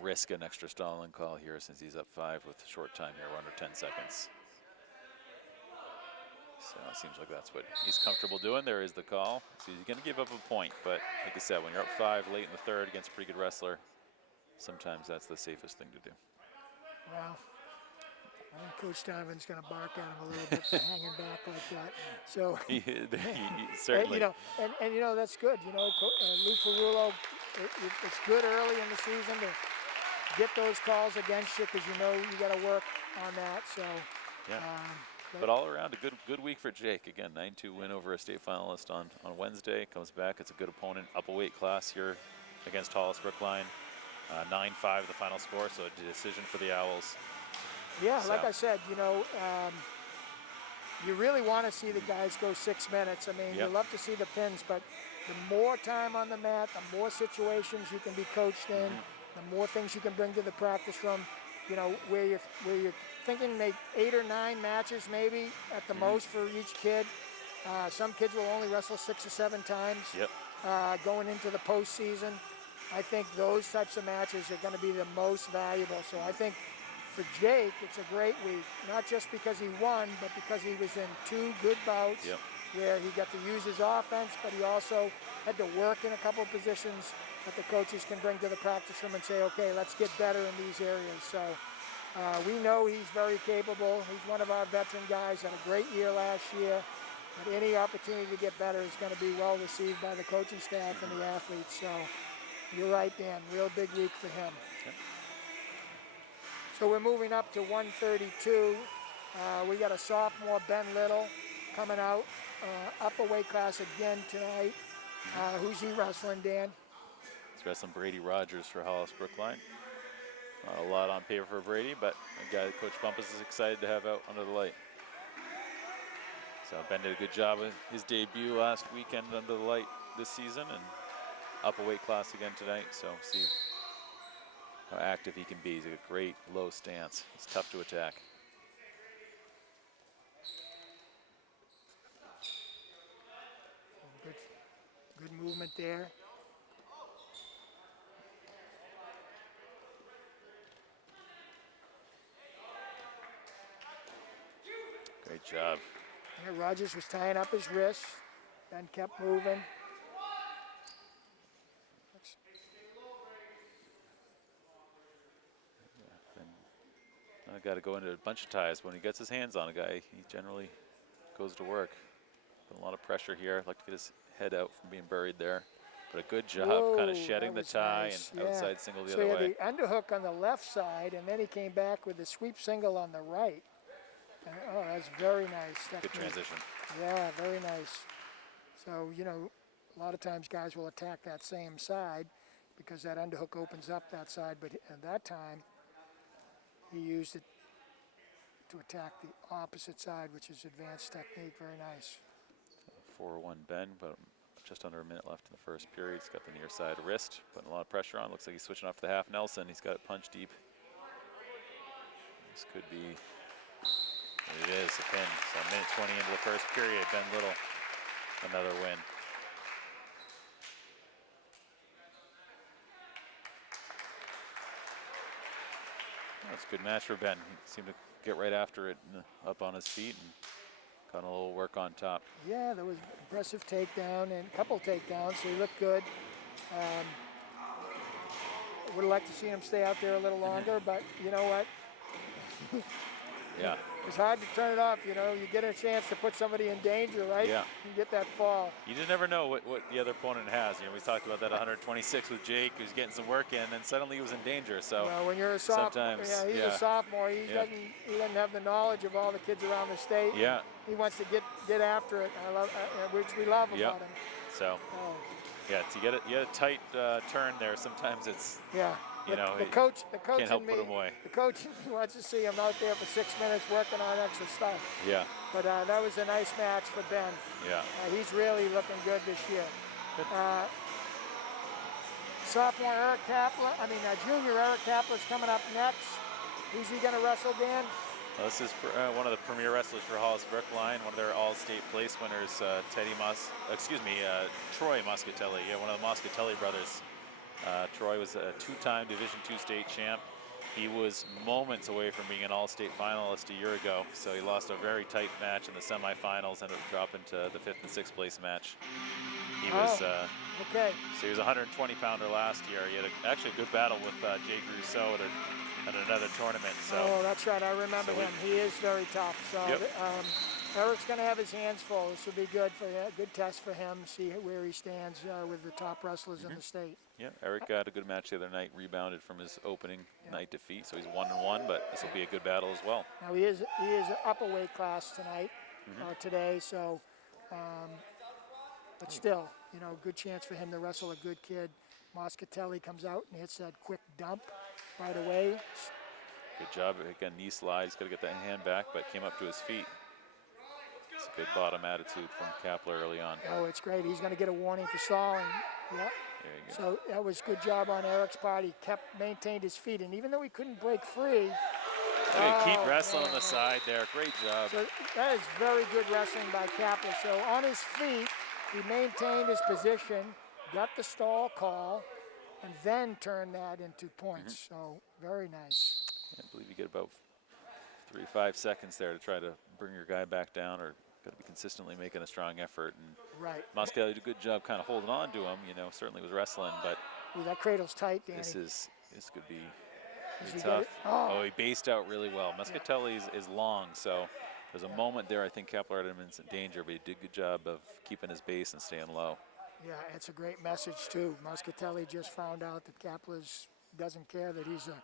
risk an extra stalling call here since he's up 5 with a short time here. We're under 10 seconds. So it seems like that's what he's comfortable doing. There is the call. So he's going to give up a point, but like I said, when you're up 5 late in the third against a pretty good wrestler, sometimes that's the safest thing to do. Well, I think Coach Donovan's going to bark at him a little bit for hanging back like that. So he certainly. You know, and you know that's good. You know, Lou Ferrulo, it's good early in the season to get those calls against you because you know you got to work on that. So. Yeah. But all around, a good week for Jake. Again, 9-2 win over a state finalist on Wednesday. Comes back. It's a good opponent. Up a weight class here against Hollis Brookline. 9-5 the final score, so a decision for the Owls. Yeah, so. Like I said, you know, you really want to see the guys go 6 minutes. I mean, you love to see the pins, but the more time on the mat, the more situations you can be coached in, the more things you can bring to the practice room. You know, where you're thinking make 8 or 9 matches maybe at the most for each kid. Some kids will only wrestle 6 or 7 times going into the postseason. I think those types of matches are going to be the most valuable. So I think for Jake, it's a great week, not just because he won, but because he was in 2 good bouts where he got to use his offense, but he also had to work in a couple of positions that the coaches can bring to the practice room and say, okay, let's get better in these areas. So we know he's very capable. He's one of our veteran guys, had a great year last year. But any opportunity to get better is going to be well received by the coaching staff and the athletes. So you're right, Dan, real big week for him. So we're moving up to 132. We got a sophomore, Ben Little, coming out, upper weight class again tonight. Who's he wrestling, Dan? He's wrestling Brady Rogers for Hollis Brookline. Not a lot on paper for Brady, but a guy that Coach Bumpus is excited to have out under the light. So Ben did a good job with his debut last weekend under the light this season, and up a weight class again tonight. So see how active he can be. He's got a great low stance. He's tough to attack. Good movement there. Great job. Yeah, Rogers was tying up his wrist. Ben kept moving. I got to go into a bunch of ties. When he gets his hands on a guy, he generally goes to work. Put a lot of pressure here. I'd like to get his head out from being buried there. But a good job kind of shedding the tie and outside single the other way. So he had the underhook on the left side, and then he came back with the sweep single on the right. And, oh, that's very nice. Good transition. Yeah, very nice. So, you know, a lot of times guys will attack that same side. because that underhook opens up that side, but at that time, he used it to attack the opposite side, which is advanced technique, very nice. 4-1 bend, but just under a minute left in the first period. He's got the near side wrist, putting a lot of pressure on. Looks like he's switching off to the half Nelson. He's got it punch deep. This could be, there it is, a pin. So a minute 20 into the first period. Ben Little, another win. That's a good match for Ben. He seemed to get right after it and up on his feet and got a little work on top. Yeah, there was impressive takedown and a couple takedowns, so he looked good. Would have liked to see him stay out there a little longer, but you know what? Yeah. It's hard to turn it off, you know. You get a chance to put somebody in danger, right? Yeah. You get that fall. You just never know what the other opponent has. You know, we talked about that 126 with Jake, who's getting some work in, and then suddenly he was in danger. So well, when you're a sophomore, sometimes, he's a sophomore. He doesn't have the knowledge of all the kids around the state. Yeah. He wants to get after it. I love, which we love about him. So, yeah, you get a tight turn there. Sometimes it's you know, the coach can't help in me, put him away. The coach wants to see him out there for 6 minutes working on extra stuff. Yeah. But that was a nice match for Ben. Yeah. He's really looking good this year. Sophomore junior Eric Kapler's coming up next. Who's he going to wrestle, Dan? Well, this is one of the premier wrestlers for Hollis Brookline, one of their all-state place winners, Troy Moscatelli, one of the Moscatelli brothers. Troy was a two-time Division II state champ. He was moments away from being an all-state finalist a year ago, so he lost a very tight match in the semifinals, ended up dropping to the 5th and 6th place match. He was So he was a 120-pounder last year. He had actually a good battle with Jake Rousseau at another tournament. So that's right. I remember him. He is very tough. So Eric's going to have his hands full. This will be good test for him. See where he stands with the top wrestlers in the state. Yeah, Eric got a good match the other night. Rebounded from his opening night defeat, so he's 1-1. But this will be a good battle as well. Now he is an upper weight class tonight, today. So, but still, good chance for him to wrestle a good kid. Moscatelli comes out and hits that quick dump right away. Good job. Again, knee slide. He's got to get that hand back, but came up to his feet. It's a good bottom attitude from Kapler early on. Oh, it's great. He's going to get a warning for stalling. Yeah. There you go. So that was good job on Eric's part. He maintained his feet, and even though he couldn't break free. Keep wrestling on the side there. Great job. So that is very good wrestling by Kapler. So on his feet, he maintained his position, got the stall call, and then turned that into points. So very nice. I believe you get about 3-5 seconds there to try to bring your guy back down, or got to be consistently making a strong effort. And Moscatelli did a good job kind of holding on to him. Certainly was wrestling, but that cradle's tight, Danny. This could be tough. Oh, he based out really well. Moscatelli is long, so there's a moment there I think Kapler had him in some danger, but he did a good job of keeping his base and staying low. Yeah, it's a great message too. Moscatelli just found out that Kapler doesn't care that he's a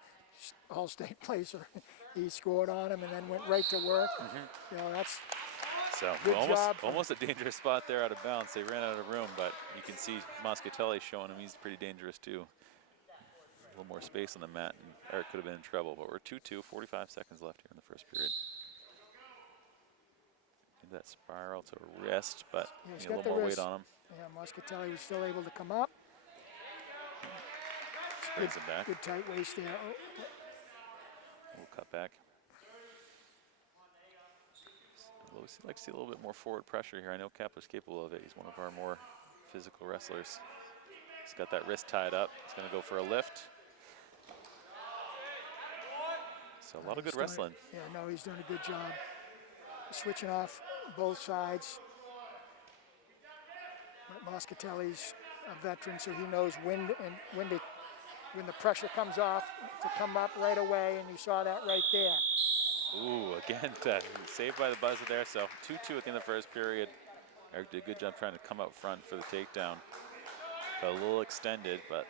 all-state placer. He scored on him and then went right to work. That's good job. Almost a dangerous spot there out of bounds. They ran out of room, but you can see Moscatelli showing him he's pretty dangerous too. A little more space on the mat, and Eric could have been in trouble. But we're 2-2, 45 seconds left here in the first period. That spiral to wrist, but need a little more weight on him. Yeah, Moscatelli was still able to come up. Brings him back. Good tight waist there. Little cut back. We'd like to see a little bit more forward pressure here. I know Kapler's capable of it. He's one of our more physical wrestlers. He's got that wrist tied up. He's going to go for a lift. So a lot of good wrestling. He's doing a good job. Switching off both sides. Moscatelli's a veteran, so he knows when the pressure comes off to come up right away, and you saw that right there. Ooh, again, saved by the buzzer there. So 2-2 at the end of the first period. Eric did a good job trying to come up front for the takedown. Got a little extended, but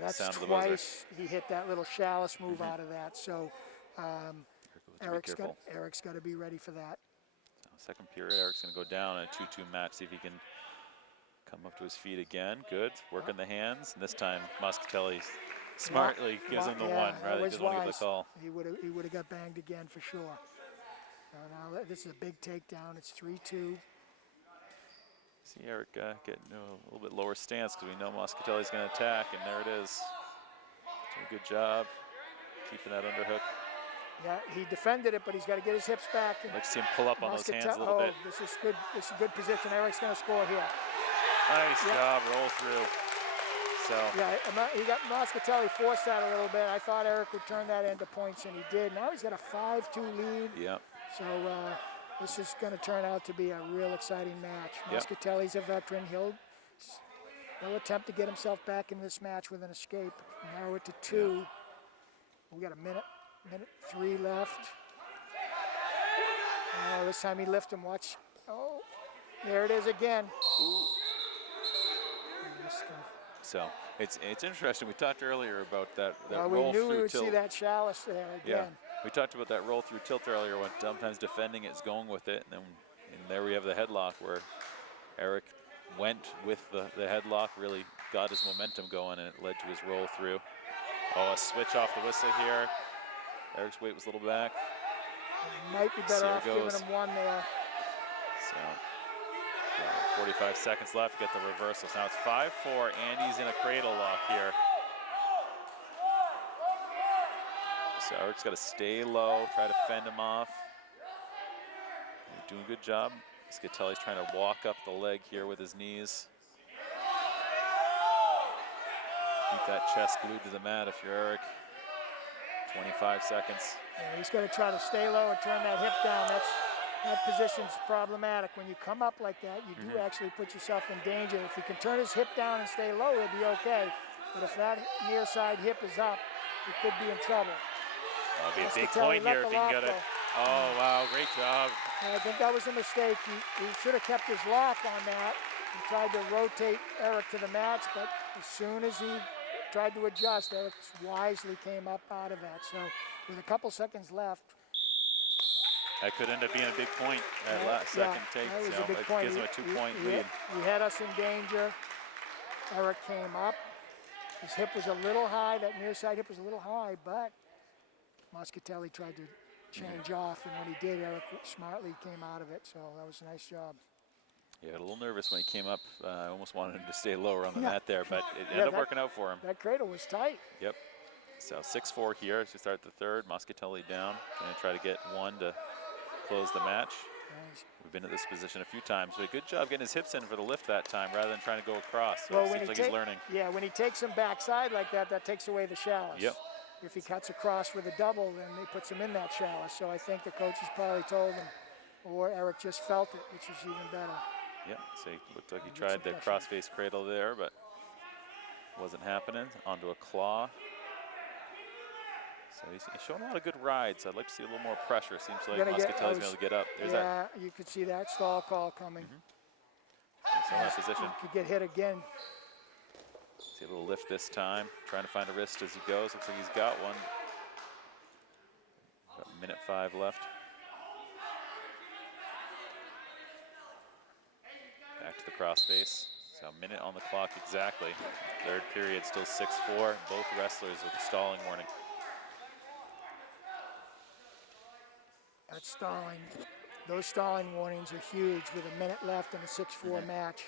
that's sound of the twice buzzer. He hit that little chalice move out of that. So Eric's got to be ready for that. So second period, Eric's going to go down in a 2-2 match, see if he can Come up to his feet again. Good. Working the hands. And this time, Moscatelli smartly gives him the one rather than just want to give the call. He would have got banged again for sure. Now this is a big takedown. It's 3-2. See Eric getting a little bit lower stance because we know Moscatelli's going to attack, and there it is. Doing a good job keeping that underhook. Yeah, he defended it, but he's got to get his hips back. I'd like to see him pull up on those hands a little bit. This is good. This is good position. Eric's going to score here. Nice job, roll through. So yeah, he got Moscatelli forced that a little bit. I thought Eric would turn that into points, and he did. Now he's got a 5-2 lead. Yep. So this is going to turn out to be a real exciting match. Moscatelli's a veteran. He'll attempt to get himself back in this match with an escape. Narrow it to 2. Yep. We got a minute 3 left. This time he lifted him. Watch. Oh, there it is again. So it's interesting. We talked earlier about that roll we knew through we would tilt. see that chalice there again. Yeah, we talked about that roll through tilt earlier when sometimes defending it's going with it, and there we have the headlock where Eric went with the headlock, really got his momentum going, and it led to his roll through. Oh, a switch off the whistle here. Eric's weight was a little back. Might be better off giving him one there. So 45 seconds left to get the reversal. So now it's 5-4. Andy's in a cradle lock here. So Eric's got to stay low, try to fend him off. He's doing a good job. Moscatelli's trying to walk up the leg here with his knees. Keep that chest glued to the mat if you're Eric. 25 seconds. Yeah, he's got to try to stay low and turn that hip down. That position's problematic. When you come up like that, you do actually put yourself in danger. If he can turn his hip down and stay low, he'll be okay. But if that near side hip is up, he could be in trouble. That'll be a big point here if he can get it. Oh, wow, great job. I think that was a mistake. He should have kept his lock on that and tried to rotate Eric to the match, but as soon as he tried to adjust, Eric wisely came up out of that. So with a couple seconds left. That could end up being a big point, that last second take. That was so a big it point. gives him a 2-point lead. He had us in danger. Eric came up. His hip was a little high. That near side hip was a little high, but Moscatelli tried to change off, and when he did, Eric smartly came out of it. So that was a nice job. Yeah, a little nervous when he came up. I almost wanted him to stay lower on the mat there, but it ended up working out for him. That cradle was tight. Yep. So 6-4 here as we start the third. Moscatelli down. Going to try to get one to close the match. Nice. We've been at this position a few times, but a good job getting his hips in for the lift that time rather than trying to go across. So it seems like he's learning. Yeah, when he takes him backside like that, that takes away the chalice. Yep. If he cuts across with a double, then he puts him in that chalice. So I think the coaches probably told him, or Eric just felt it, which is even better. Yeah, so it looked like he tried the cross-face cradle there, but wasn't happening. Onto a claw. So he's showing a lot of good rides. I'd like to see a little more pressure. Seems like Moscatelli's been able to get up. There's that. You could see that stall call coming. He's in that position. Could get hit again. See a little lift this time. Trying to find a wrist as he goes. Looks like he's got one. About a minute 5 left. Back to the crossface. So a minute on the clock exactly. Third period, still 6-4. Both wrestlers with a stalling warning. That's stalling. Those stalling warnings are huge with a minute left in a 6-4 match.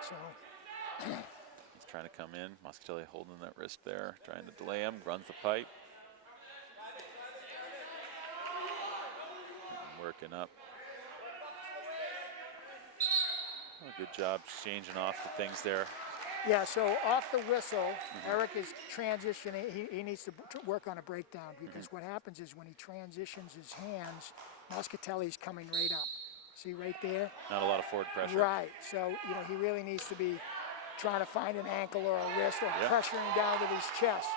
So he's trying to come in. Moscatelli holding that wrist there, trying to delay him. Runs the pipe. And working up. Oh, good job changing off the things there. yeah, so off the whistle, Eric is transitioning. He needs to work on a breakdown because what happens is when he transitions his hands, Moscatelli's coming right up. See right there? Not a lot of forward pressure. Right. So, he really needs to be trying to find an ankle or a wrist or pressuring down to his chest.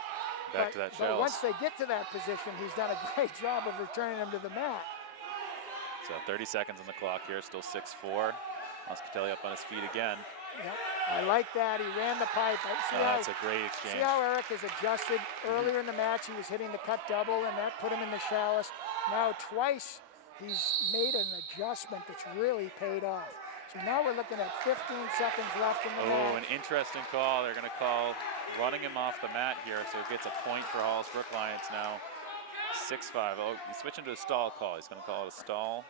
Back to that But chalice. once they get to that position, he's done a great job of returning them to the mat. So 30 seconds on the clock here, still 6-4. Moscatelli up on his feet again. Yep. I like that. He ran the pipe. That's a great exchange. See how Eric has adjusted? Earlier in the match, he was hitting the cut double, and that put him in the chalice. Now twice he's made an adjustment that's really paid off. So now we're looking at 15 seconds left in the Oh, match. an interesting call. They're going to call running him off the mat here, so it gets a point for Hollis Brookline. It's now 6-5. Oh, he's switching to a stall call. He's going to call it a stall.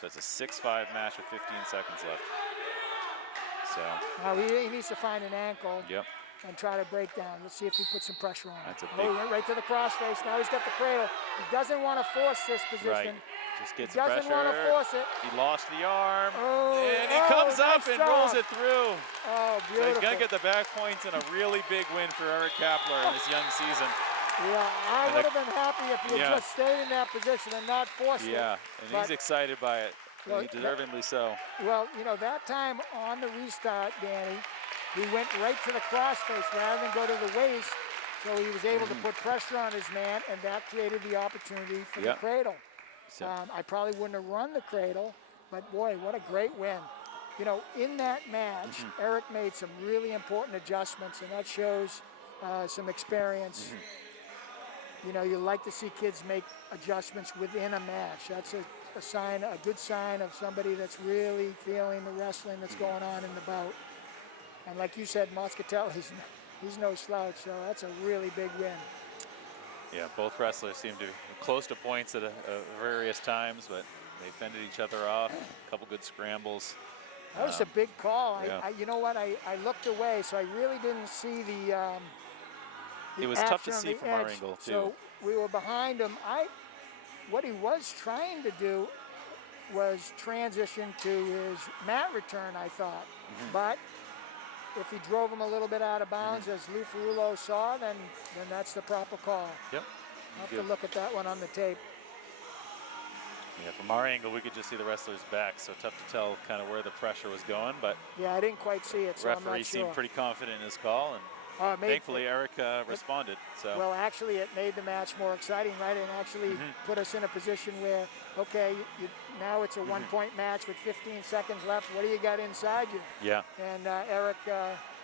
So it's a 6-5 match with 15 seconds left. So. Now he needs to find an ankle. Yep. And try to break down. Let's see if he puts some pressure on him. That's a big. He went right to the crossface. Now he's got the cradle. He doesn't want to force this position. Right. Just gets he doesn't want to force it. He lost the arm. Oh, and he comes up nice and job. rolls it through. Oh, beautiful. So he's going to get the back points and a really big win for Eric Kapler in this young season. Yeah, I would have been happy if he had just stayed in that position and not forced it. Yeah, and he's excited by it. Well, he deservedly so. Well, you know, that time on the restart, Danny, he went right to the crossface rather than go to the waist, so he was able to put pressure on his man, and that created the opportunity for the cradle. So. I probably wouldn't have run the cradle, but boy, what a great win. You know, in that match, Eric made some really important adjustments, and that shows some experience. You know, you like to see kids make adjustments within a match. That's a sign, a good sign of somebody that's really feeling the wrestling that's going on in the bout. And like you said, Moscatelli, he's no slouch, so that's a really big win. Yeah, both wrestlers seem to be close to points at various times, but they fended each other off. A couple good scrambles. That was a big call. Yeah. You know what? I looked away, so I really didn't see the it was tough to see from our angle, too. So we were behind him. What he was trying to do was transition to his mat return, I thought. But if he drove him a little bit out of bounds, as Lou Ferrullo saw, then that's the proper call. Yep. I'll have to look at that one on the tape. Yeah, from our angle, we could just see the wrestler's back, so tough to tell kind of where the pressure was going, but yeah, I didn't quite see it, so I'm not referee sure. seemed pretty confident in his call, and thankfully Eric responded. So. Well, actually, it made the match more exciting, right? And actually put us in a position where, okay, now it's a one-point match with 15 seconds left. What do you got inside you? Yeah. And Eric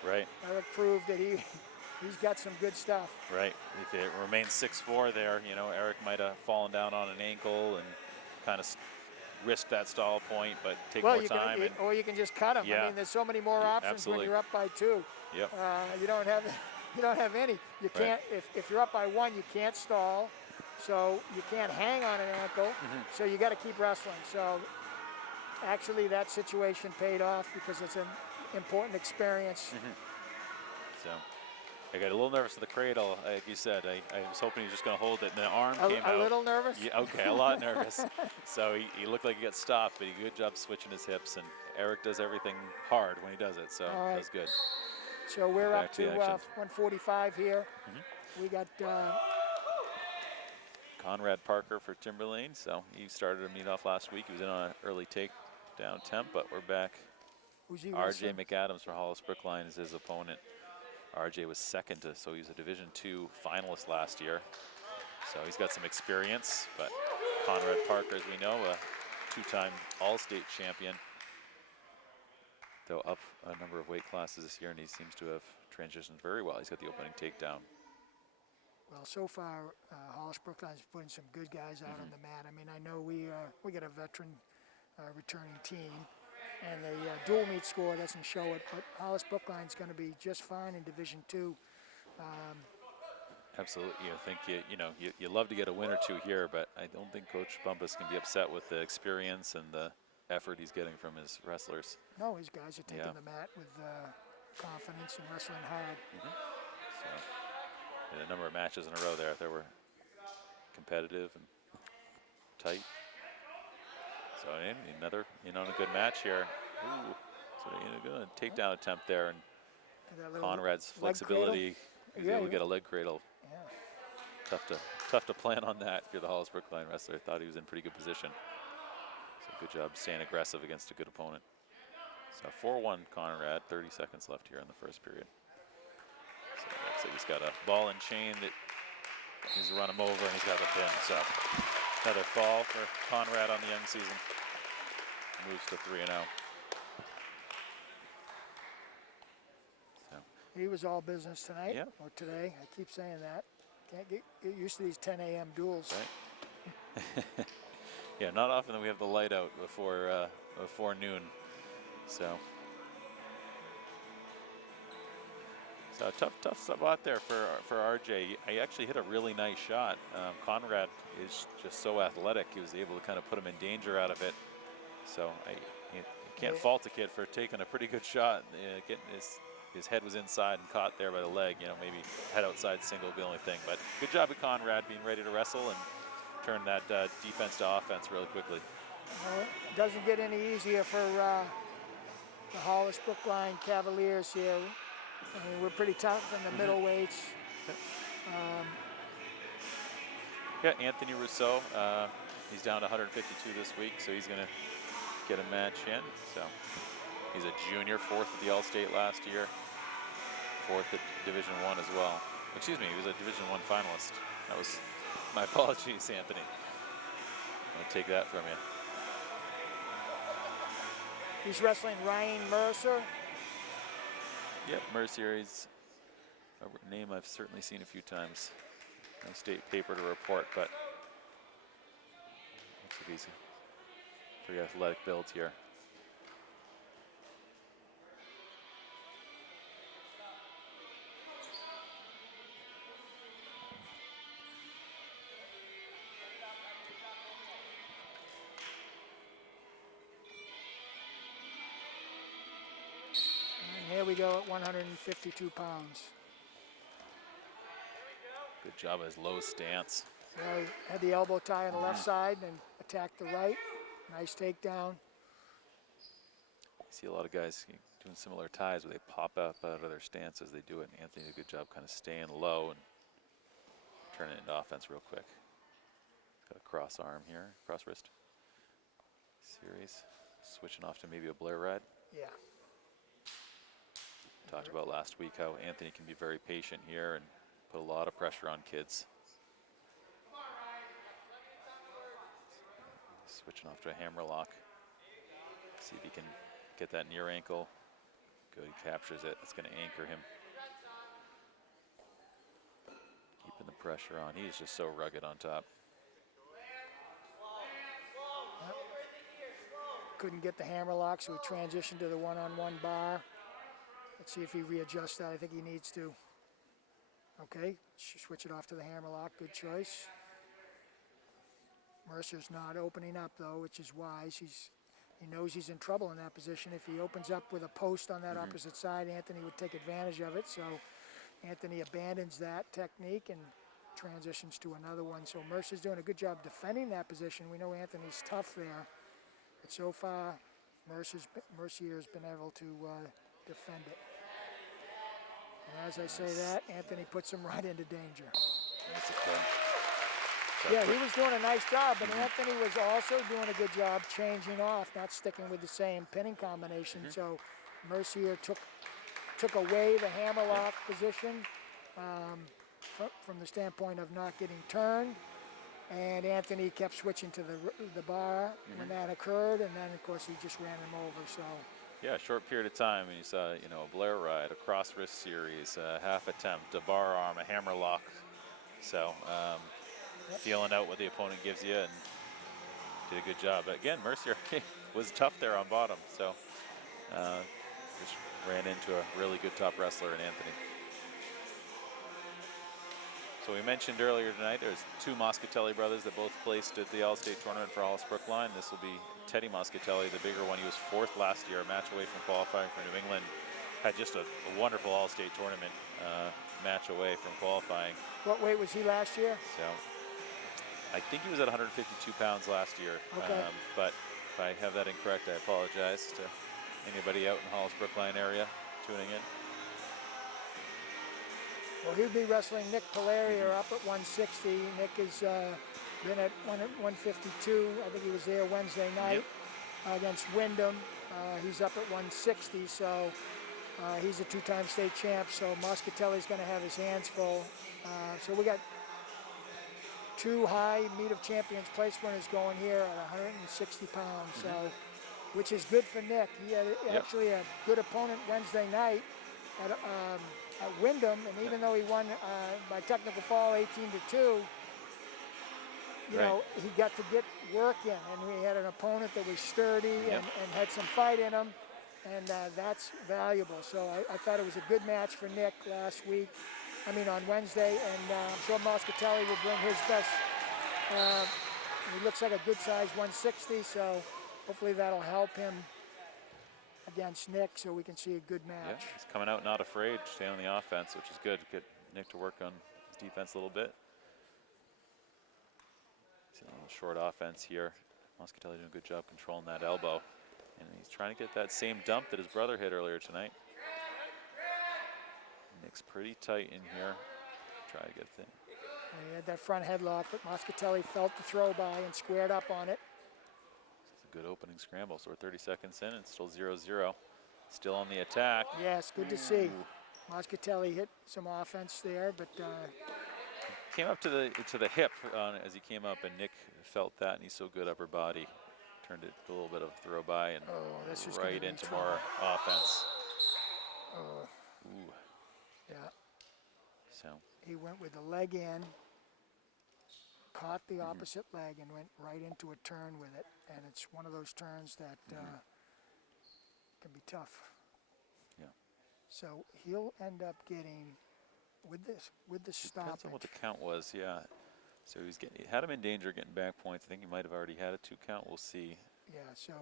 Right. Eric proved that he's got some good stuff. Right. If it remains 6-4 there, you know, Eric might have fallen down on an ankle and kind of risk that stall point, but take more time. Or you can just cut him. Yeah. I mean, there's so many more options when you're up by 2. Yep. You don't have any. You can't. If you're up by 1, you can't stall, so you can't hang on an ankle. So you got to keep wrestling. So actually, that situation paid off because it's an important experience. So I got a little nervous with the cradle, like you said. I was hoping he was just going to hold it, and the arm came out. A little nervous? Yeah, okay, a lot nervous. So he looked like he got stopped, but he did a good job switching his hips, and Eric does everything hard when he does it, so that was good. So we're up to 145 here. We got Conrad Parker for Timberlane, so he started to meet off last week. He was in on an early takedown attempt, but we're back. RJ McAdams for Hollis Brookline is his opponent. RJ was second, so he was a Division II finalist last year. So he's got some experience, but Conrad Parker, as we know, a 2-time All-State champion. Though up a number of weight classes this year, and he seems to have transitioned very well. He's got the opening takedown. Well, so far, Hollis Brookline's putting some good guys out on the mat. I mean, I know we got a veteran returning team, and the dual meet score doesn't show it, but Hollis Brookline's going to be just fine in Division II. Absolutely. I think you love to get a win or two here, but I don't think Coach Bumpus can be upset with the experience and the effort he's getting from his wrestlers. No, his guys are taking the mat with confidence and wrestling hard. So, in a number of matches in a row there, they were competitive and tight. So another, a good match here. Ooh, so good takedown attempt there, and Conrad's flexibility, he was able to get a leg cradle. Yeah. Tough to plan on that if you're the Hollis Brookline wrestler. Thought he was in pretty good position. So good job staying aggressive against a good opponent. So 4-1 Conrad, 30 seconds left here in the first period. So looks like he's got a ball and chain that needs to run him over, and he's got the pin. So another fall for Conrad on the young season. Moves to 3-0. So he was all business tonight, or today. I keep saying that. Can't get used to these 10 a.m. duels. Right. Yeah, not often that we have the light out before noon. So tough spot there for RJ. He actually hit a really nice shot. Conrad is just so athletic. He was able to kind of put him in danger out of it. So you can't fault the kid for taking a pretty good shot. Getting his head was inside and caught there by the leg. You know, maybe head outside single would be the only thing. But good job of Conrad being ready to wrestle and turn that defense to offense really quickly. Well, it doesn't get any easier for the Hollis Brookline Cavaliers here. I mean, we're pretty tough in the middleweights. Yeah, Anthony Rousseau, he's down to 152 this week, so he's going to get a match in. So he's a junior, 4th at the All-State last year, 4th at Division I as well. Excuse me, he was a Division I finalist. That was my apologies, Anthony. I'll take that from you. He's wrestling Ryan Mercer. Yep, Mercier is a name I've certainly seen a few times. No state paper to report, but looks like he's a pretty athletic build here. And here we go at 152 pounds. Good job of his low stance. He had the elbow tie on the left side and attacked the right. Nice takedown. You see a lot of guys doing similar ties where they pop up out of their stance as they do it. And Anthony did a good job kind of staying low and turning it into offense real quick. Got a cross arm here, cross wrist. Series. Switching off to maybe a Blair ride. Yeah. Talked about last week how Anthony can be very patient here and put a lot of pressure on kids. Switching off to a hammer lock. See if he can get that near ankle. Good, he captures it. It's going to anchor him. Keeping the pressure on. He's just so rugged on top. Yep. Couldn't get the hammer lock, so we transitioned to the one-on-one bar. Let's see if he readjusts that. I think he needs to. Okay, switch it off to the hammer lock. Good choice. Mercer's not opening up though, which is wise. He knows he's in trouble in that position. If he opens up with a post on that opposite side, Anthony would take advantage of it. So Anthony abandons that technique and transitions to another one. So Mercer's doing a good job defending that position. We know Anthony's tough there, but so far Mercier's been able to defend it. And as I say that, Anthony puts him right into danger. That's a clinch. Yeah, he was doing a nice job, but Anthony was also doing a good job changing off, not sticking with the same pinning combination. So Mercier took away the hammerlock position from the standpoint of not getting turned, and Anthony kept switching to the bar when that occurred, and then of course he just ran him over. So. Yeah, a short period of time, and you saw, you know, a Blair ride, a cross wrist series, a half attempt, a bar arm, a hammer lock. So feeling out what the opponent gives you, and did a good job. But again, Mercier was tough there on bottom, so just ran into a really good top wrestler in Anthony. So we mentioned earlier tonight there's two Moscatelli brothers that both placed at the All-State tournament for Hollis Brookline. This will be Teddy Moscatelli, the bigger one. He was 4th last year, a match away from qualifying for New England. Had just a wonderful All-State tournament match away from qualifying. What weight was he last year? So I think he was at 152 pounds last year. Okay. But if I have that incorrect, I apologize to anybody out in the Hollis Brookline area tuning in. Well, he'll be wrestling Nick Polarier up at 160. Nick has been at 152. I think he was there Wednesday night against Wyndham. He's up at 160, so he's a 2-time state champ. So Moscatelli's going to have his hands full. So we got 2 high meet of champions place winners going here at 160 pounds. So, which is good for Nick. He had actually a good opponent Wednesday night at Wyndham, and even though he won by technical fall 18-2, you know, he got to get work in, and we had an opponent that was sturdy and had some fight in him, and that's valuable. So I thought it was a good match for Nick on Wednesday, and I'm sure Moscatelli will bring his best. He looks like a good size 160, so hopefully that'll help him against Nick so we can see a good match. Yeah, he's coming out not afraid, staying on the offense, which is good. Get Nick to work on his defense a little bit. See a little short offense here. Moscatelli doing a good job controlling that elbow. And he's trying to get that same dump that his brother hit earlier tonight. Nick's pretty tight in here. Try a good thing. He had that front headlock, but Moscatelli felt the throw by and squared up on it. It's a good opening scramble. So we're 30 seconds in and still 0-0. Still on the attack. Yes, good to see. Moscatelli hit some offense there, but came up to the hip as he came up, and Nick felt that, and he's so good upper body. Turned it a little bit of a throw by and this is right into more offense. Ooh. Yeah. So he went with the leg in, caught the opposite leg, and went right into a turn with it. And it's one of those turns that can be tough. Yeah. So he'll end up getting with the stoppage. Depends on what the count was, yeah. So he had him in danger getting back points. I think he might have already had a 2 count. We'll see. Yeah. So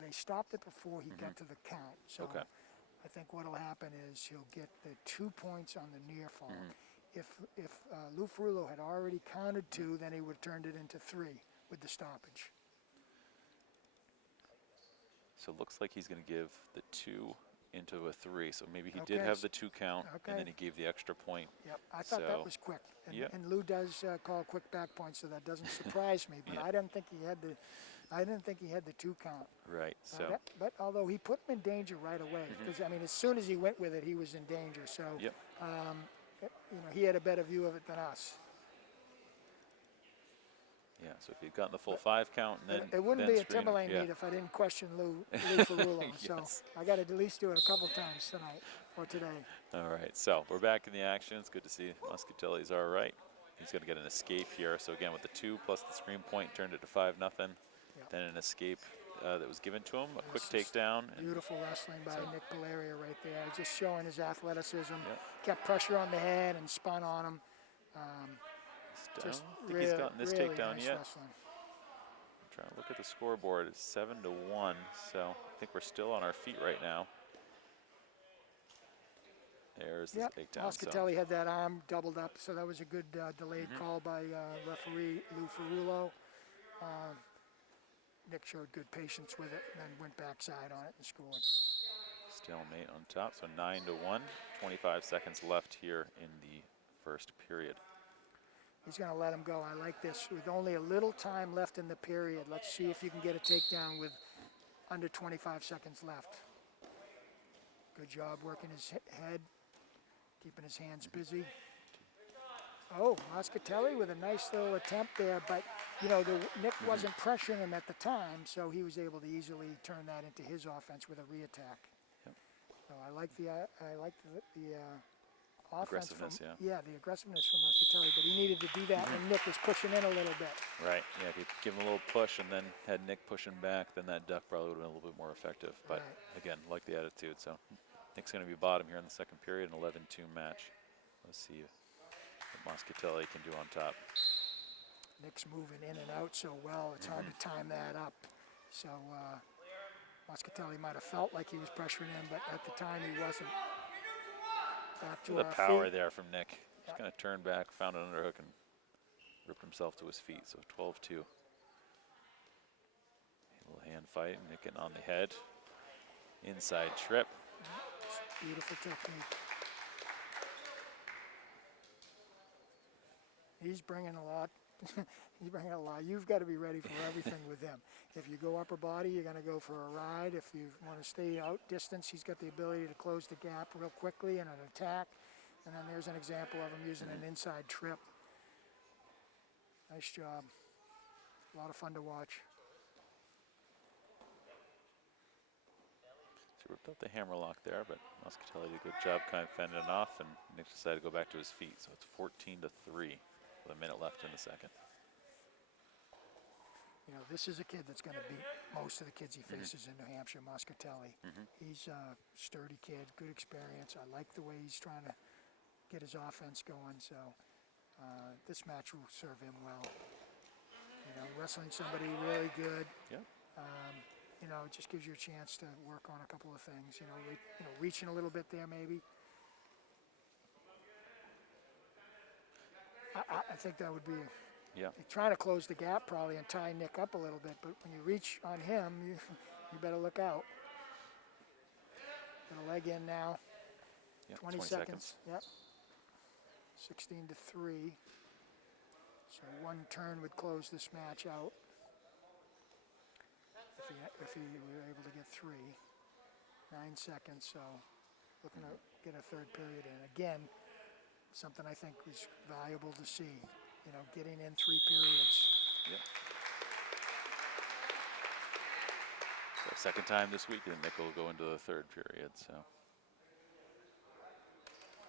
they stopped it before he got to the count. So I think what'll happen is he'll get the 2 points on the near fall. If Lou Ferrullo had already counted 2, then he would have turned it into 3 with the stoppage. So it looks like he's going to give the 2 into a 3. So maybe he did have the 2 count, and then he gave the extra point. Yep, I thought that was quick. And Lou does call quick back points, so that doesn't surprise me. But I didn't think he had the 2 count. Right. So. But although he put him in danger right away, because as soon as he went with it, he was in danger. So he had a better view of it than us. Yeah, so if he'd gotten the full 5 count, and then it wouldn't be a Timberlane meet if I didn't question Lou Ferrullo. So I got to at least do it a couple times tonight or today. All right, so we're back in the action. It's good to see Moscatelli's all right. He's going to get an escape here. So again, with the 2 plus the screen point, turned it to 5-0. Then an escape that was given to him, a quick takedown. Beautiful wrestling by Nick Galeria right there, just showing his athleticism. Kept pressure on the head and spun on him. I don't think he's gotten this takedown yet. Wrestling. I'm trying to look at the scoreboard. It's 7-1, so I think we're still on our feet right now. There's the takedown. Moscatelli had that arm doubled up, so that was a good delayed call by referee Lou Ferrullo. Nick showed good patience with it, and then went backside on it and scored. Stalemate on top, so 9-1. 25 seconds left here in the first period. He's going to let him go. I like this. With only a little time left in the period, let's see if you can get a takedown with under 25 seconds left. Good job working his head, keeping his hands busy. Oh, Moscatelli with a nice little attempt there, but Nick wasn't pressuring him at the time, so he was able to easily turn that into his offense with a re-attack. So I like the offense aggressiveness, the aggressiveness from Moscatelli, but he needed to do that when Nick was pushing in a little bit. Right, yeah, if you give him a little push and then had Nick pushing back, then that duck probably would have been a little bit more effective. But again, like the attitude. So Nick's going to be bottom here in the second period, an 11-2 match. Let's see what Moscatelli can do on top. Nick's moving in and out so well, it's hard to time that up. So Moscatelli might have felt like he was pressuring him, but at the time he wasn't. Back to the power feet. there from Nick. Just kind of turned back, found an underhook, and ripped himself to his feet. So 12-2. A little hand fight. Nick getting on the head. Inside trip. Beautiful technique. He's bringing a lot. He's bringing a lot. You've got to be ready for everything with him. If you go upper body, you're going to go for a ride. If you want to stay out distance, he's got the ability to close the gap real quickly in an attack. And then there's an example of him using an inside trip. Nice job. A lot of fun to watch. So he ripped out the hammerlock there, but Moscatelli did a good job kind of fending it off, and Nick decided to go back to his feet. So it's 14-3 with a minute left in the second. you know, this is a kid that's going to beat most of the kids he faces in New Hampshire, Moscatelli. He's a sturdy kid, good experience. I like the way he's trying to get his offense going, so this match will serve him well. You know, wrestling somebody really good. Yep. You know, it just gives you a chance to work on a couple of things. You know, reaching a little bit there maybe. I think that would be Yeah. trying to close the gap probably and tie Nick up a little bit. But when you reach on him, you better look out. Got a leg in now. Yep. 20 seconds. Yep. 16-3. So one turn would close this match out. If he were able to get 3. 9 seconds, so looking to get a third period in. Again, something I think was valuable to see. You know, getting in 3 periods. Yep. So second time this week, and Nick will go into the third period. So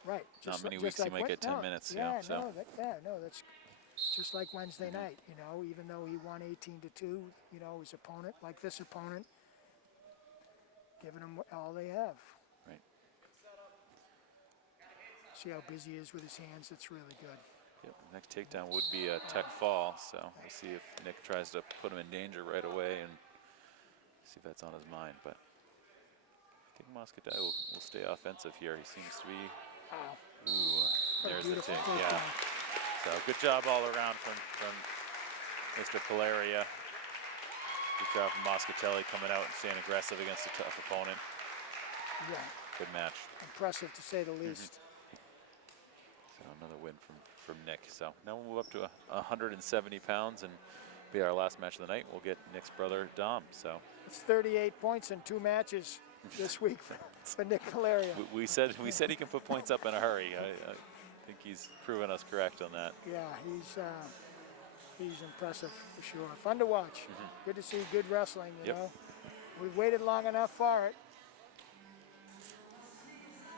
Right. not many weeks he might get 10 minutes. Yeah, So no, that's just like Wednesday night. You know, even though he won 18-2, you know, his opponent, like this opponent, giving them all they have. right. See how busy he is with his hands. That's really good. Yep. Next takedown would be a tech fall. So we'll see if Nick tries to put him in danger right away and see if that's on his mind. But I think Moscatelli will stay offensive here. He seems to be. Wow. Ooh, What a there's the beautiful take. takedown. Yeah. So good job all around from Mr. Polaria. Good job from Moscatelli coming out and staying aggressive against a tough opponent. Yeah, Good match. impressive to say the least. So another win from Nick. So now we'll move up to 170 pounds and be our last match of the night. We'll get Nick's brother Dom. So It's 38 points in 2 matches this week for Nick Calaria. we said he can put points up in a hurry. I think he's proven us correct on that. Yeah, he's impressive for sure. Fun to watch. Good to see good wrestling, you Yep. know. We've waited long enough for it.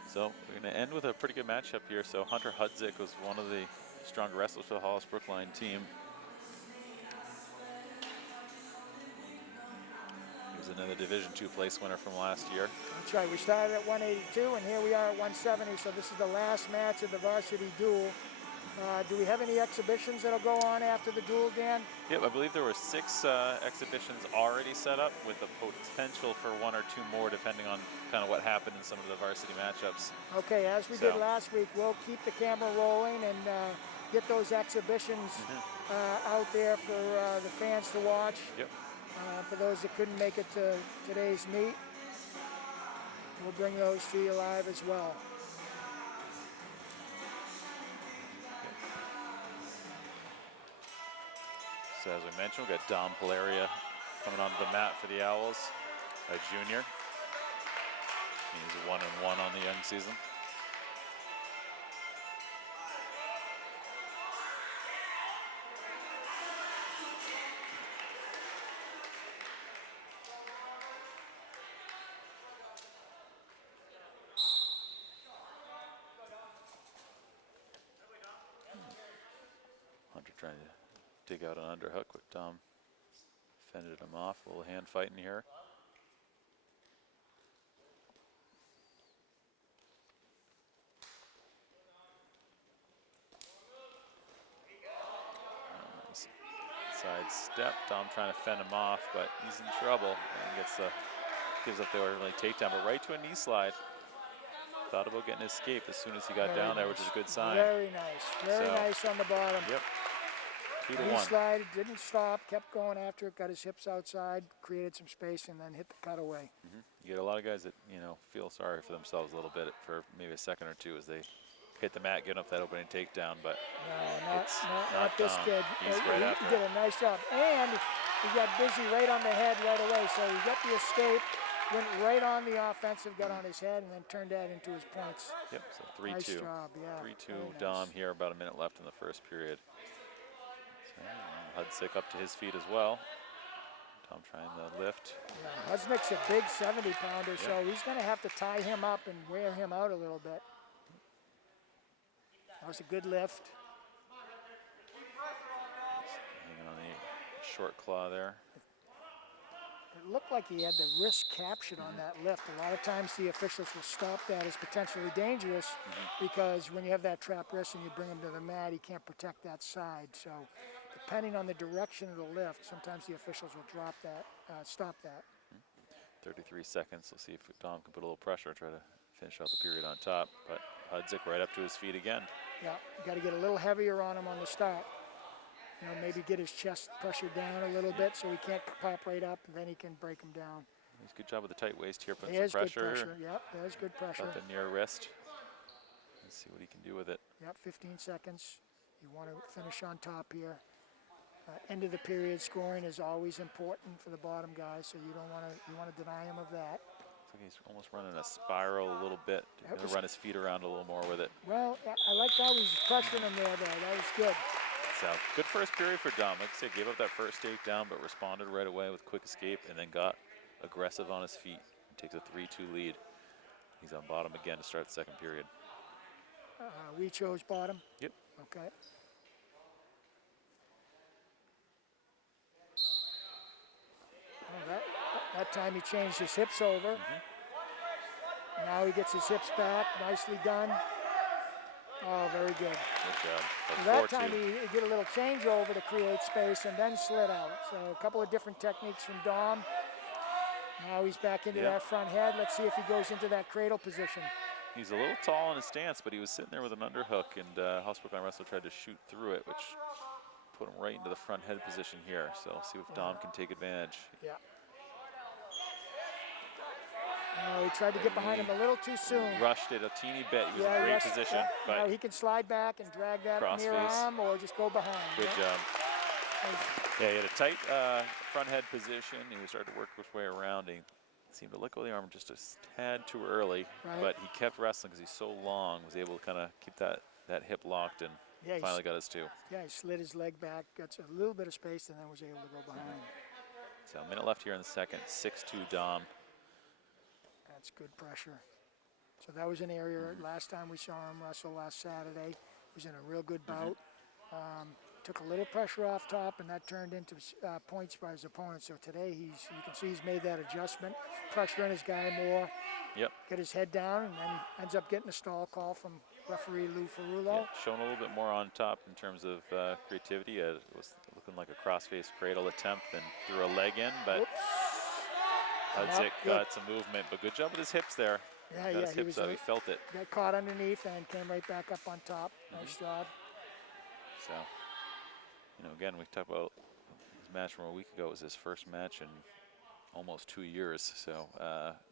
So we're going to end with a pretty good matchup here. So Hunter Hudzik was one of the stronger wrestlers for the Hollis Brookline team. He was another Division II place winner from last year. That's right. We started at 182, and here we are at 170. So this is the last match of the varsity duel. Do we have any exhibitions that'll go on after the duel, Dan? Yep, I believe there were 6 exhibitions already set up with the potential for 1 or 2 more depending on kind of what happened in some of the varsity matchups. Okay, as we did last week, we'll keep the camera rolling and get those exhibitions out there for the fans to watch. Yep. For those that couldn't make it to today's meet, we'll bring those to you live as well. So as we mentioned, we've got Dom Polaria coming onto the mat for the Owls, a junior. He's 1-1 on the young season. Hunter trying to dig out an underhook, but Dom fended him off. A little hand fighting here. Side step. Dom trying to fend him off, but he's in trouble and gives up the early takedown, but right to a knee slide. Thought about getting an escape as soon as he got down there, which is a good sign. Very nice. Very nice on the bottom. Yep. 2-1. Knee slide, didn't stop, kept going after it, got his hips outside, created some space, and then hit the cutaway. You get a lot of guys that, feel sorry for themselves a little bit for maybe a second or two as they hit the mat, getting up that opening takedown, but No, not this Dom. kid. He's right after He did a nice job. And he got busy right on the head right away. So he got the escape, went right on the offensive, got on his head, and then turned that into his points. Yep, so 3-2. Nice job, yeah. 3-2 Very nice. Dom here, about a minute left in the first period. So Hudzik up to his feet as well. Dom trying to lift. Yeah, Husnick's a big 70-pounder, so he's going to have to tie him up and wear him out a little bit. That was a good lift. Hanging on the short claw there. It looked like he had the wrist captured on that lift. A lot of times the officials will stop that as potentially dangerous because when you have that trap wrist and you bring him to the mat, he can't protect that side. So depending on the direction of the lift, sometimes the officials will drop that, stop that. 33 seconds. We'll see if Dom can put a little pressure, try to finish out the period on top. But Hudzik right up to his feet again. Yeah, you got to get a little heavier on him on the start. You know, maybe get his chest pressure down a little bit so he can't pop right up, and then he can break him down. He's good job with the tight waist here, putting There's some pressure. good pressure. Yep, there's good pressure. Got the near wrist. Let's see what he can do with it. Yep, 15 seconds. You want to finish on top here. End of the period scoring is always important for the bottom guys, so you want to deny him of that. Looks like he's almost running a spiral a little bit. He's going to run his feet around a little more with it. Well, I like how he's pressuring him there, though. That was good. So, good first period for Dom. Like I said, gave up that first takedown, but responded right away with quick escape and then got aggressive on his feet. He takes a 3-2 lead. He's on bottom again to start the second period. We chose bottom? Yep. Okay. Oh, that time he changed his hips over. Now he gets his hips back. Nicely done. Oh, very good. Good job. So that time he did a little changeover to create space and then slid out. So a couple of different techniques from Dom. Now he's back into that front head. Let's see if he goes into that cradle position. He's a little tall in his stance, but he was sitting there with an underhook, and Hollis Brookline wrestler tried to shoot through it, which put him right into the front head position here. So see if Dom can take advantage. Yeah. He tried to get behind him a little too soon. Rushed it a teeny bit. He was in a great position. But now he can slide back and drag that near arm or just go behind. Good job. Yeah, he had a tight front head position. He started to work his way around. He seemed to let go of the arm just a tad too early, but he kept wrestling because he's so long, was able to kind of keep that hip locked and finally got his two. Yeah, he slid his leg back, got a little bit of space, and then was able to go behind. So a minute left here in the second, 6-2 Dom. That's good pressure. So that was an area last time we saw him wrestle last Saturday. He was in a real good bout. Took a little pressure off top, and that turned into points by his opponent. So today you can see he's made that adjustment, pressuring his guy more. Yep. Get his head down, and then ends up getting a stall call from referee Lou Ferrulo. Yeah, showing a little bit more on top in terms of creativity. It was looking like a cross-face cradle attempt and threw a leg in, but Hudzik got some movement, but good job with his hips there. Yeah, got his hips out, he felt it. Got caught underneath and came right back up on top. Nice job. So, you know, again, we talked about his match from a week ago. It was his first match in almost 2 years. So,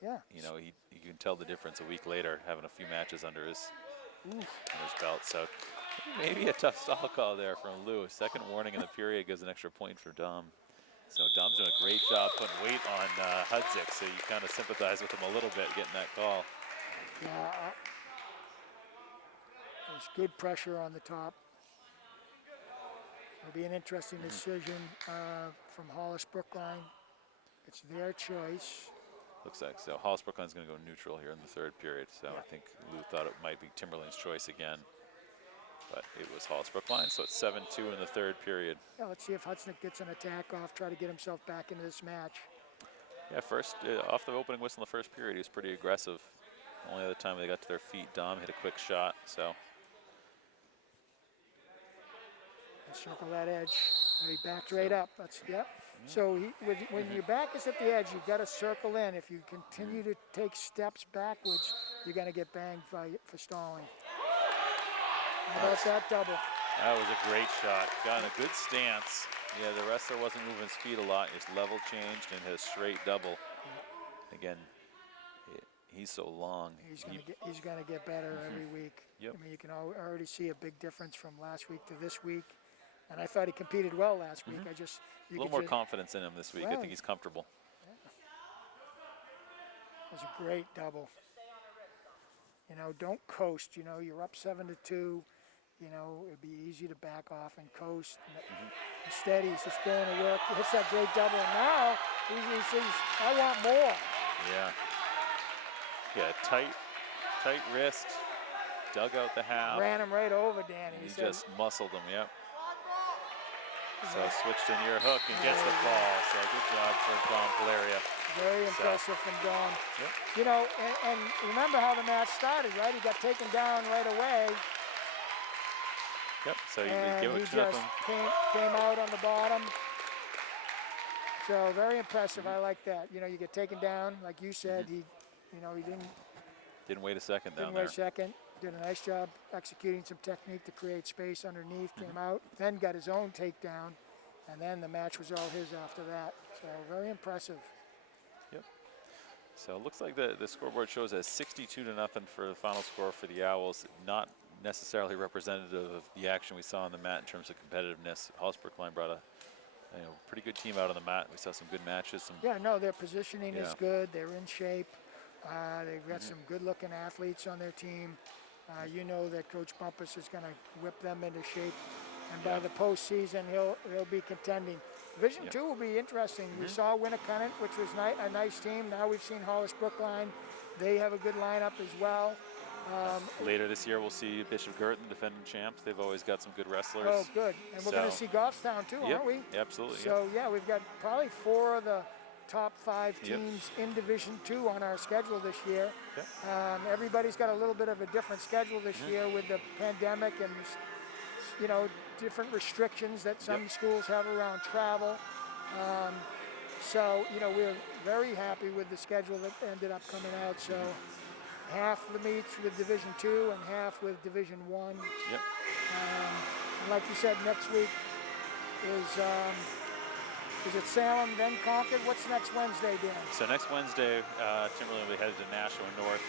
you know, you can tell the difference a week later, having a few matches under his belt. So, maybe a tough stall call there from Lou. Second warning in the period gives an extra point for Dom. So Dom's doing a great job putting weight on Hudzik, so you kind of sympathize with him a little bit getting that call. Yeah, there's good pressure on the top. It'll be an interesting decision from Hollis Brookline. It's their choice. Looks like so. Hollis Brookline's going to go neutral here in the third period, so I think Lou thought it might be Timberlane's choice again. But it was Hollis Brookline, so it's 7-2 in the third period. Yeah, let's see if Hudzik gets an attack off, try to get himself back into this match. Yeah, first, off the opening whistle in the first period, he was pretty aggressive. Only other time they got to their feet, Dom hit a quick shot, so. Circle that edge. And he backed right up. That's, yep. So when your back is at the edge, you've got to circle in. If you continue to take steps backwards, you're going to get banged for stalling. How about that double? That was a great shot. Got in a good stance. Yeah, the wrestler wasn't moving his feet a lot. His level changed and hit a straight double. Again, he's so long. He's going to get better every week. Yep. I mean, you can already see a big difference from last week to this week. And I thought he competed well last week. A little more confidence in him this week. I think he's comfortable. It was a great double. You know, don't coast. You know, you're up 7-2. You know, it'd be easy to back off and coast. Instead, he's just going to work. He hits that great double, and now he says, I want more. Yeah. Yeah, tight wrist, dug out the half. Ran him right over, Danny. He just muscled him, yep. So switched to near hook and gets the ball. So good job for Don Polaria. Very impressive from Don. Yep. You know, and remember how the match started, right? He got taken down right away. Yep, so you And give he it to just him. came out on the bottom. So very impressive. I like that. You know, you get taken down, like you said. He, you know, he Didn't wait a second down didn't there. wait a second. Did a nice job executing some technique to create space underneath. Came out, then got his own takedown, and then the match was all his after that. So very impressive. Yep. So it looks like the scoreboard shows as 62-0 for the final score for the Owls. Not necessarily representative of the action we saw on the mat in terms of competitiveness. Hollis Brookline brought a pretty good team out on the mat. We saw some good matches. Yeah, no, their positioning is good. They're in shape. They've got some good-looking athletes on their team. You know that Coach Bumpus is going to whip them into shape, and by the postseason, he'll be contending. Division 2 will be interesting. We saw Winnicott, which was a nice team. Now we've seen Hollis Brookline. They have a good lineup as well. Later this year, we'll see Bishop Girton, defending champs. They've always got some good wrestlers. Oh, good. And we're going to see Goffstown too, aren't we? Absolutely. So, yeah, we've got probably 4 of the top 5 teams in Division 2 on our schedule this year. Everybody's got a little bit of a different schedule this year with the pandemic and, you know, different restrictions that some schools have around travel. So, you know, we're very happy with the schedule that ended up coming out. So half the meets with Division 2 and half with Division 1. Yep. And like you said, next week is it Salem, then Concord? What's next Wednesday, Dan? So next Wednesday, Timberlane will be headed to Nashua North,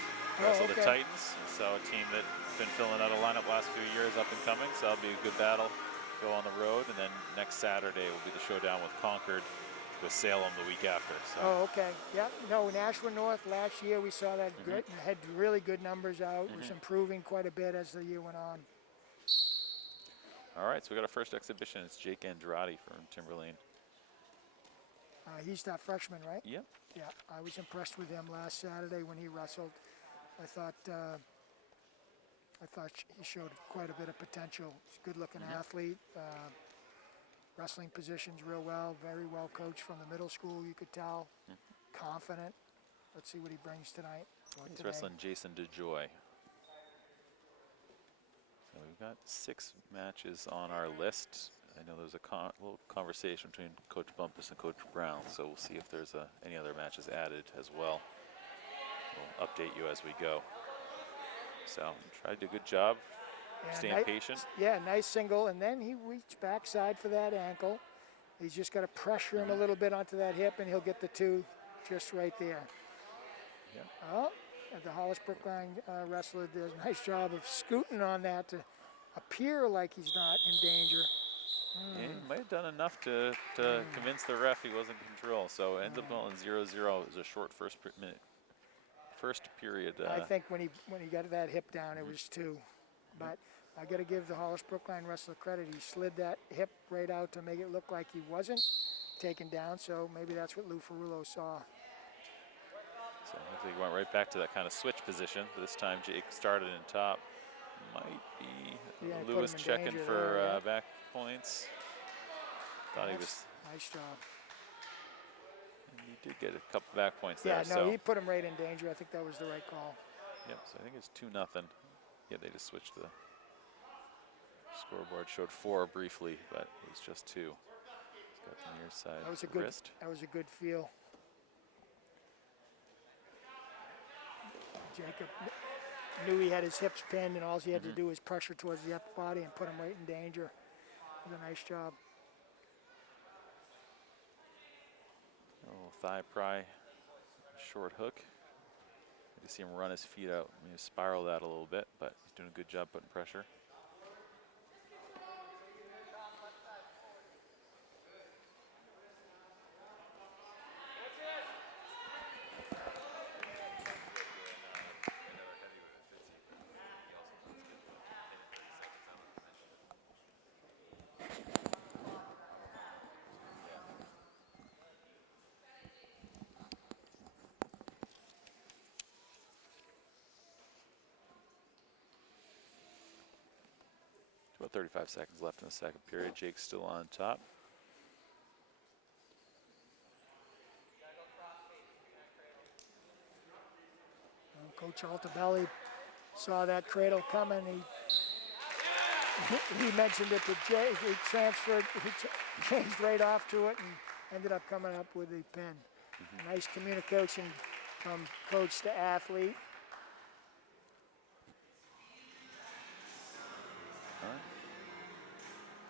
wrestle the Titans. So a team that's been filling out a lineup last few years, up and coming. So that'll be a good battle. Go on the road, and then next Saturday will be the showdown with Concord, with Salem the week after. So. Oh, okay. Yeah. No, Nashua North last year we saw that great, had really good numbers out. It was improving quite a bit as the year went on. All right, so we got our first exhibition. It's Jake Andrade from Timberlane. He's that freshman, right? Yep. Yeah, I was impressed with him last Saturday when he wrestled. I thought he showed quite a bit of potential. He's a good-looking athlete. Wrestling positions real well. Very well coached from the middle school, you could tell. Confident. Let's see what he brings tonight. He's wrestling Jason DeJoy. So we've got 6 matches on our list. I know there's a little conversation between Coach Bumpus and Coach Brown, so we'll see if there's any other matches added as well. We'll update you as we go. So tried to do a good job, staying patient. Yeah, nice single, and then he reached backside for that ankle. He's just got to pressure him a little bit onto that hip, and he'll get the 2 just right there. Yep. Oh, and the Hollis Brookline wrestler does a nice job of scooting on that to appear like he's not in danger. Yeah, he might have done enough to convince the ref he was in control. So ends up on 0-0. It was a short first period. I think when he got that hip down, it was 2. But I got to give the Hollis Brookline wrestler credit. He slid that hip right out to make it look like he wasn't taken down. So maybe that's what Lou Ferrullo saw. So he went right back to that kind of switch position. But this time Jake started in top. Might be Lewis checking for back points. Thought he was. Nice job. And he did get a couple back points there. Yeah, no, he put him right in danger. I think that was the right call. Yep, so I think it's 2-0. Yeah, they just switched the scoreboard. Showed 4 briefly, but it was just 2. He's got the near side wrist. That was a good feel. Jacob knew he had his hips pinned, and all he had to do was pressure towards the upper body and put him right in danger. It was a nice job. A little thigh pry, short hook. You see him run his feet out, maybe spiral that a little bit, but he's doing a good job putting pressure. About 35 seconds left in the second period. Jake's still on top. Coach Altabelli saw that cradle coming. He mentioned it to Jay. He transferred, changed right off to it and ended up coming up with the pin. Nice communication from coach to athlete. All right.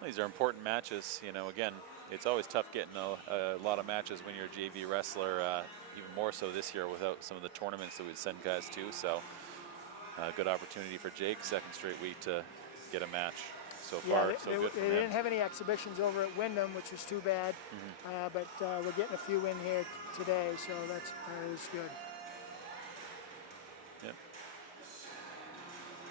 Well, these are important matches. You know, again, it's always tough getting a lot of matches when you're a JV wrestler, even more so this year without some of the tournaments that we'd send guys to. So good opportunity for Jake, second straight week to get a match. So far, so good for They him. didn't have any exhibitions over at Wyndham, which was too bad, but we're getting a few in here today, so that is good. Yep.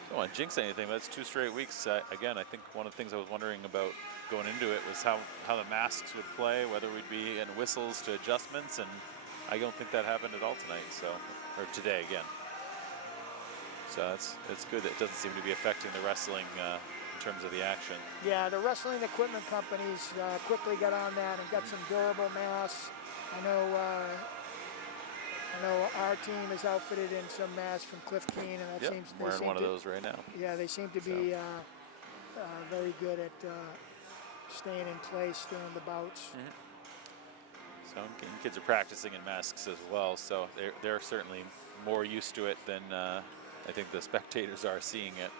Don't want to jinx anything, but it's 2 straight weeks. Again, I think one of the things I was wondering about going into it was how the masks would play, whether we'd be in whistles to adjustments, and I don't think that happened at all tonight, so, or today again. So it's good that it doesn't seem to be affecting the wrestling in terms of the action. Yeah, the wrestling equipment companies quickly got on that and got some durable masks. I know our team is outfitted in some masks from Cliff Keen, and that seems wearing one of those right now. Yeah, they seem to be very good at staying in place during the bouts. So kids are practicing in masks as well, so they're certainly more used to it than I think the spectators are seeing it.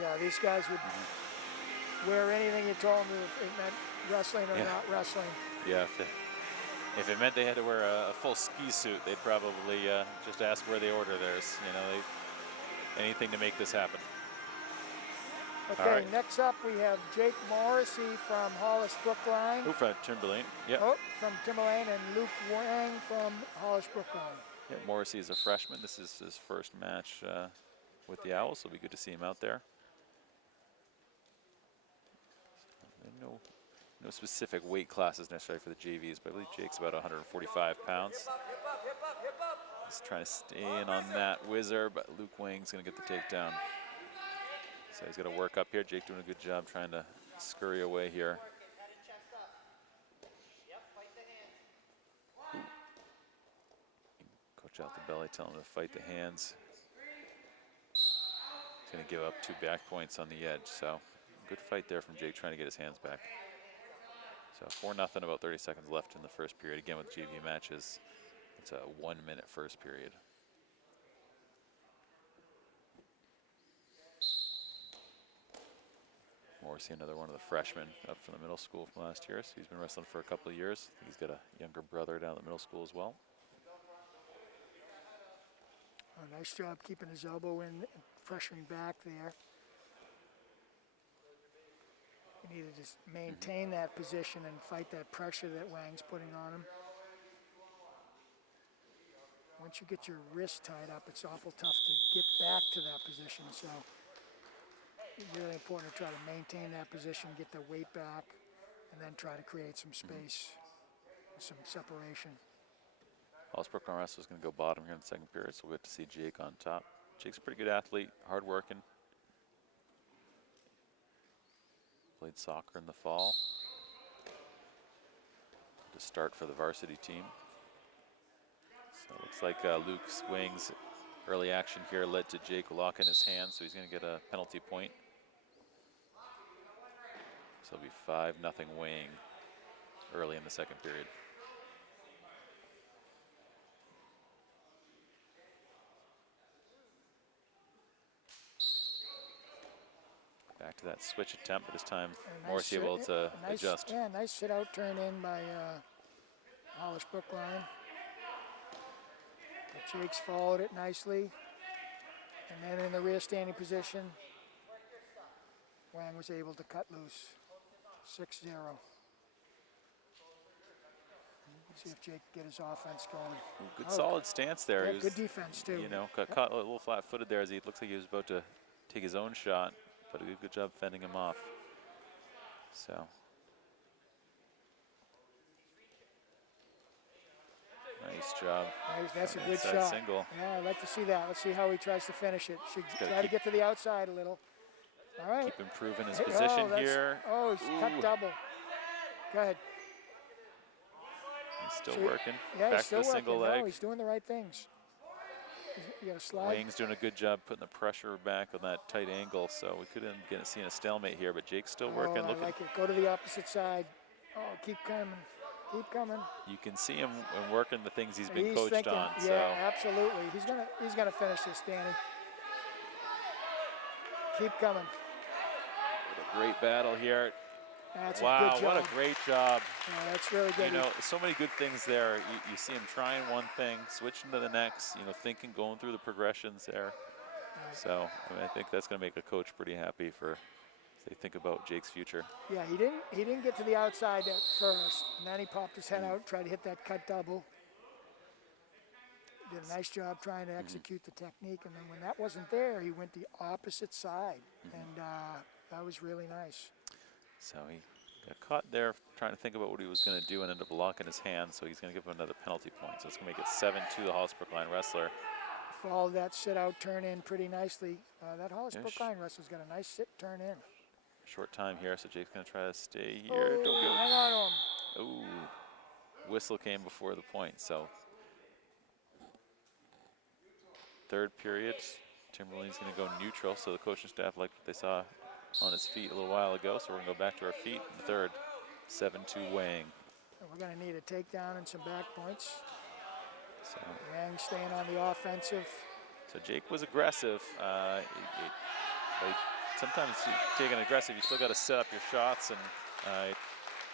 Yeah, these guys would wear anything you told them if it meant wrestling or not wrestling. Yeah, if it meant they had to wear a full ski suit, they'd probably just ask where they order theirs. You know, anything to make this happen. Okay, next up we have Jake Morrissey from Hollis, Brookline. Who from Timberlane? Yep. Oh, from Timberlane, and Luke Wang from Hollis, Brookline. Yeah, Morrissey is a freshman. This is his first match with the Owls, so it'll be good to see him out there. No specific weight classes necessarily for the JVs, but I believe Jake's about 145 pounds. He's trying to stay in on that whizzer, but Luke Wang's going to get the takedown. So he's got to work up here. Jake doing a good job trying to scurry away here. Ooh. Coach Altabelli telling him to fight the hands. He's going to give up 2 back points on the edge, so good fight there from Jake trying to get his hands back. So 4-0, about 30 seconds left in the first period. Again, with JV matches, it's a 1-minute first period. Morrissey, another one of the freshmen up from the middle school from last year. So he's been wrestling for a couple of years. I think he's got a younger brother down at the middle school as well. Oh, nice job keeping his elbow in, pressuring back there. He needed to maintain that position and fight that pressure that Wang's putting on him. Once you get your wrist tied up, it's awful tough to get back to that position. So it's really important to try to maintain that position, get the weight back, and then try to create some space, some separation. Hollis Brookline wrestler is going to go bottom here in the second period, so we'll get to see Jake on top. Jake's a pretty good athlete, hard-working. Played soccer in the fall to start for the varsity team. So it looks like Luke Wang's early action here led to Jake locking his hands, so he's going to get a penalty point. So it'll be 5-0 Wang early in the second period. Back to that switch attempt, but this time Morrissey able to adjust. Yeah, nice sit-out turn in by Hollis Brookline. But Jake's followed it nicely. And then in the rear standing position, Wang was able to cut loose. 6-0. See if Jake can get his offense going. Ooh, good solid stance there. Yeah, good defense too. You know, caught a little flat-footed there as he looks like he was about to take his own shot, but a good job fending him off. So. Nice job. That's a good shot. Single. Yeah, I'd like to see that. Let's see how he tries to finish it. Should try to get to the outside a little. All right. Keep improving his position here. Oh, he's cut double. Go ahead. He's still So working. Yeah, Back he's still to the single working. leg. No, he's doing the right things. You got to slide. Wang's doing a good job putting the pressure back on that tight angle, so we could end up seeing a stalemate here, but Jake's still working. I Looking, like it. Go to the opposite side. Oh, keep coming. Keep coming. you can see him working the things he's been coached thinking, on. Yeah, So absolutely. He's gonna finish this, Danny. Keep coming. a great battle here. That's Wow, a good job. what a great job. Yeah, that's really good. You know, so many good things there. You see him trying one thing, switching to the next, thinking, going through the progressions there. So, I mean, I think that's going to make a coach pretty happy as they think about Jake's future. Yeah, he didn't get to the outside at first, and then he popped his head out, tried to hit that cut double. Did a nice job trying to execute the technique, and then when that wasn't there, he went the opposite side, and that was really nice. So he got caught there trying to think about what he was going to do and ended up locking his hand, so he's going to give him another penalty point. So it's going to make it 7-2 the Hollis Brookline wrestler. Followed that sit-out turn in pretty nicely. That Hollis Brookline wrestler's got a nice sit turn in. Short time here, so Jake's going to try to stay here. Oh, Don't go. hang on to him. Ooh, whistle came before the point, so. Third period, Timberlane's going to go neutral, so the coaching staff like what they saw on his feet a little while ago, so we're going to go back to our feet in the third. 7-2 Wang. We're going to need a takedown and some back points. So Yang staying on the offensive. So Jake was aggressive. Sometimes taking aggressive, you still got to set up your shots, and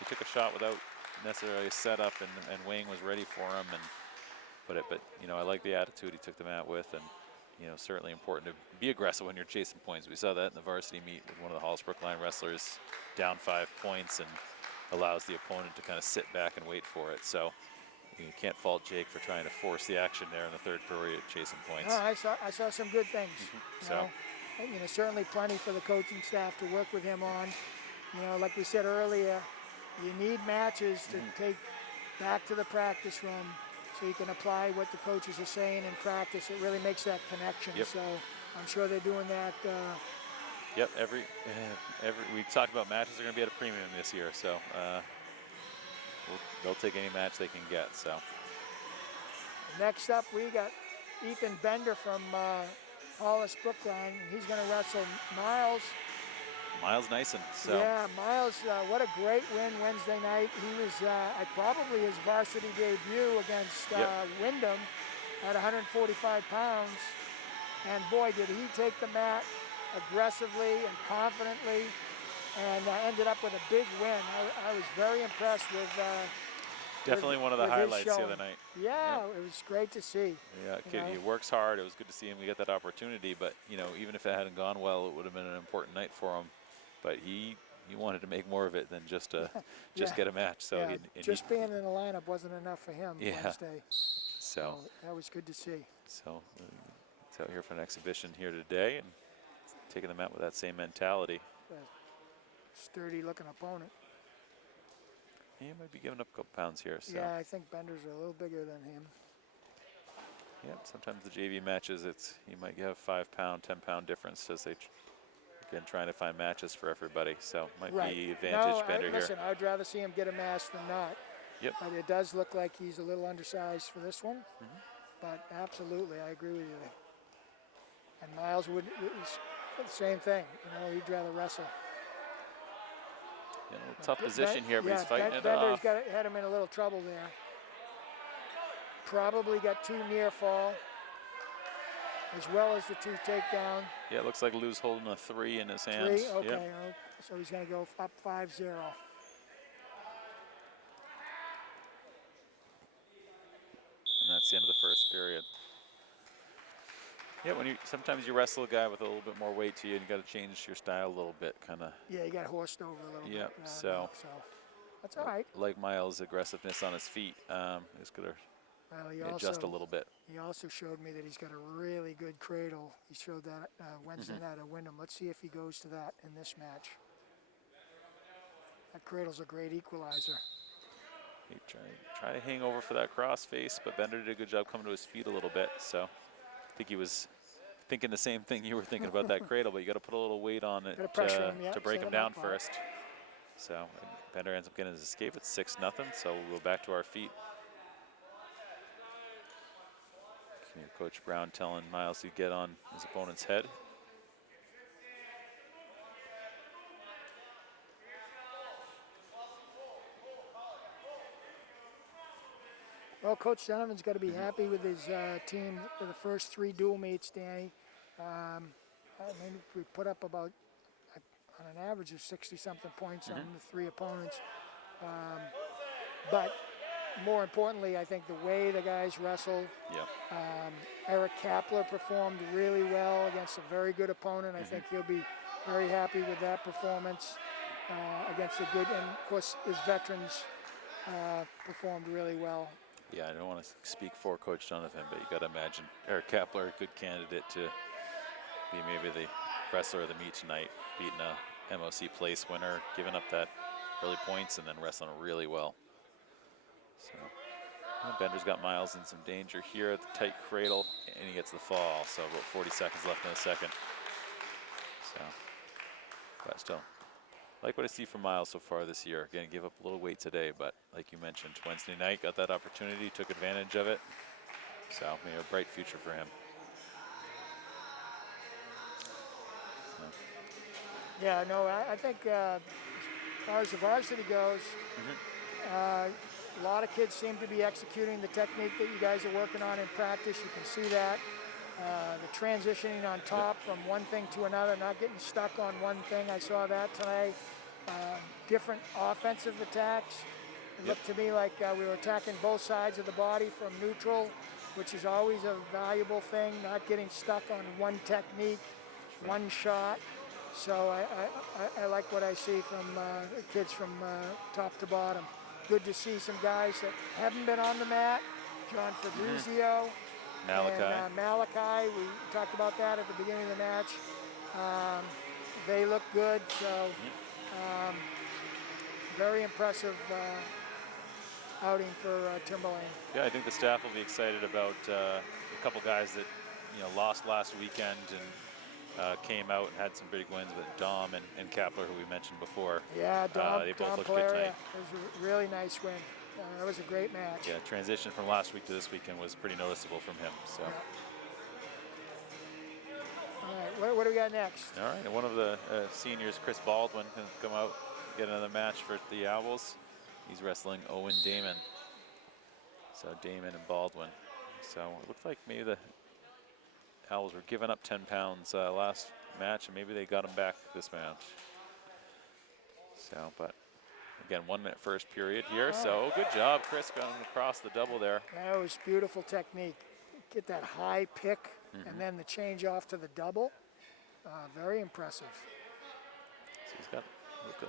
he took a shot without necessarily a setup, and Wang was ready for him. But I like the attitude he took the mat with, and certainly important to be aggressive when you're chasing points. We saw that in the varsity meet with one of the Hollis Brookline wrestlers down 5 points and allows the opponent to kind of sit back and wait for it. So you can't fault Jake for trying to force the action there in the third period, chasing points. No, I saw some good things. So certainly plenty for the coaching staff to work with him on. Like we said earlier, you need matches to take back to the practice room so you can apply what the coaches are saying in practice. It really makes that connection. Yep. So I'm sure they're doing that. Yep, we talked about matches are going to be at a premium this year, so they'll take any match they can get. So Next up, we got Ethan Bender from Hollis Brookline. He's going to wrestle Miles Nyson. So Yeah, Miles, what a great win Wednesday night. He was at probably his varsity debut against Wyndham at 145 pounds. And boy, did he take the mat aggressively and confidently, and ended up with a big win. I was very impressed with definitely one of the highlights the other night. Yeah, it was great to see. Yeah, kid, he works hard. It was good to see him get that opportunity, but even if it hadn't gone well, it would have been an important night for him. But he wanted to make more of it than just get a match. So just being in the lineup wasn't enough for him Wednesday. So that was good to see. So he's out here for an exhibition here today and taking the mat with that same mentality. Sturdy-looking opponent. He might be giving up a couple pounds here. So. Yeah, I think Bender's a little bigger than him. Yeah, sometimes the JV matches, you might have 5 pound, 10 pound difference as they again trying to find matches for everybody. So might be advantage Bender here. Listen, I'd rather see him get a match than not. Yep. But it does look like he's a little undersized for this one. But absolutely, I agree with you. And Miles would the same thing. He'd rather wrestle. Tough position here, but he's fighting it Bender's off. had him in a little trouble there. Probably got 2 near fall, as well as the 2 takedown. Yeah, it looks like Lou's holding a 3 in his hands. 3, okay. Yep. So he's going to go up 5-0. And that's the end of the first period. Yeah, sometimes you wrestle a guy with a little bit more weight to you, and you got to change your style a little bit, kind of. Yeah, you got horsed over a little bit. Yeah, so that's all right. Like Miles' aggressiveness on his feet, he's going to adjust a little bit. He also showed me that he's got a really good cradle. He showed that Wednesday night at Wyndham. Let's see if he goes to that in this match. That cradle's a great equalizer. He try to hang over for that cross face, but Bender did a good job coming to his feet a little bit. So I think he was thinking the same thing you were thinking about that cradle, but you got to put a little weight on it to break him down first. So Bender ends up getting his escape at 6-0. So we'll go back to our feet You know, Coach Brown telling Miles to get on his opponent's head. Well, Coach Donovan's got to be happy with his team for the first 3 dual meets, Danny. I mean, we put up about, on an average of 60-something points on the 3 opponents. But more importantly, I think the way the guys wrestle. Yeah. Eric Kapler performed really well against a very good opponent. I think he'll be very happy with that performance against a good, and of course his veterans performed really well. Yeah, I don't want to speak for Coach Donovan, but you got to imagine Eric Kapler, a good candidate to be maybe the wrestler of the meet tonight, beating a MOC place winner, giving up that early points, and then wrestling really well. So Bender's got Miles in some danger here at the tight cradle, and he gets the fall. So about 40 seconds left in the second. So, but still, like what I see from Miles so far this year. Again, gave up a little weight today, but like you mentioned, Wednesday night, got that opportunity, took advantage of it. So maybe a bright future for him. So. Yeah, no, I think as far as the varsity goes, a lot of kids seem to be executing the technique that you guys are working on in practice. You can see that. The transitioning on top from one thing to another, not getting stuck on one thing. I saw that today. Different offensive attacks. It looked to me like we were attacking both sides of the body from neutral, which is always a valuable thing, not getting stuck on one technique, one shot. So I like what I see from kids from top to bottom. Good to see some guys that haven't been on the mat. John Fabrizio and Malachi. We talked about that at the beginning of the match. They look good, so very impressive outing for Timberlane. Yeah, I think the staff will be excited about a couple guys that lost last weekend and came out and had some big wins with Dom and Kapler, who we mentioned before. Yeah, they both looked good tonight. It was a really nice win. That was a great match. Yeah, transition from last week to this weekend was pretty noticeable from him. So. All right, what do we got next? All right, and one of the seniors, Chris Baldwin, can come out and get another match for the Owls. He's wrestling Owen Damon. So Damon and Baldwin. So it looked like maybe the Owls were giving up 10 pounds last match, and maybe they got him back this match. So, but again, 1 minute first period here. So good job, Chris, going across the double there. That was beautiful technique. Get that high pick and then the change off to the double. Very impressive. So he's got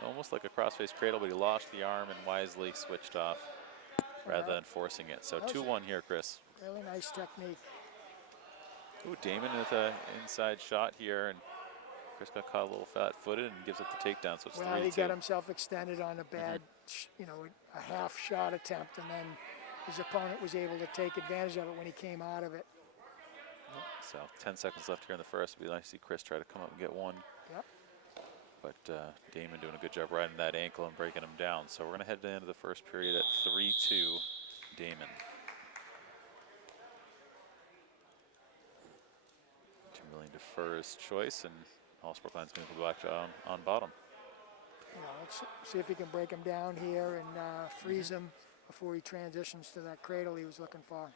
almost like a crossface cradle, but he lost the arm and wisely switched off rather than forcing it. So 2-1 here, Chris. Really nice technique. Ooh, Damon with an inside shot here, and Chris got caught a little flat-footed and gives up the takedown, so it's 3-2. Well, he got himself extended on a bad, a half shot attempt, and then his opponent was able to take advantage of it when he came out of it. So 10 seconds left here in the first. It'd be nice to see Chris try to come up and get one. Yep. But Damon doing a good job riding that ankle and breaking him down. So we're going to head to the end of the first period at 3-2, Damon. Timberlane defers choice, and Hollis Brookline's going to go back to on bottom. Let's see if he can break him down here and freeze him before he transitions to that cradle he was looking for.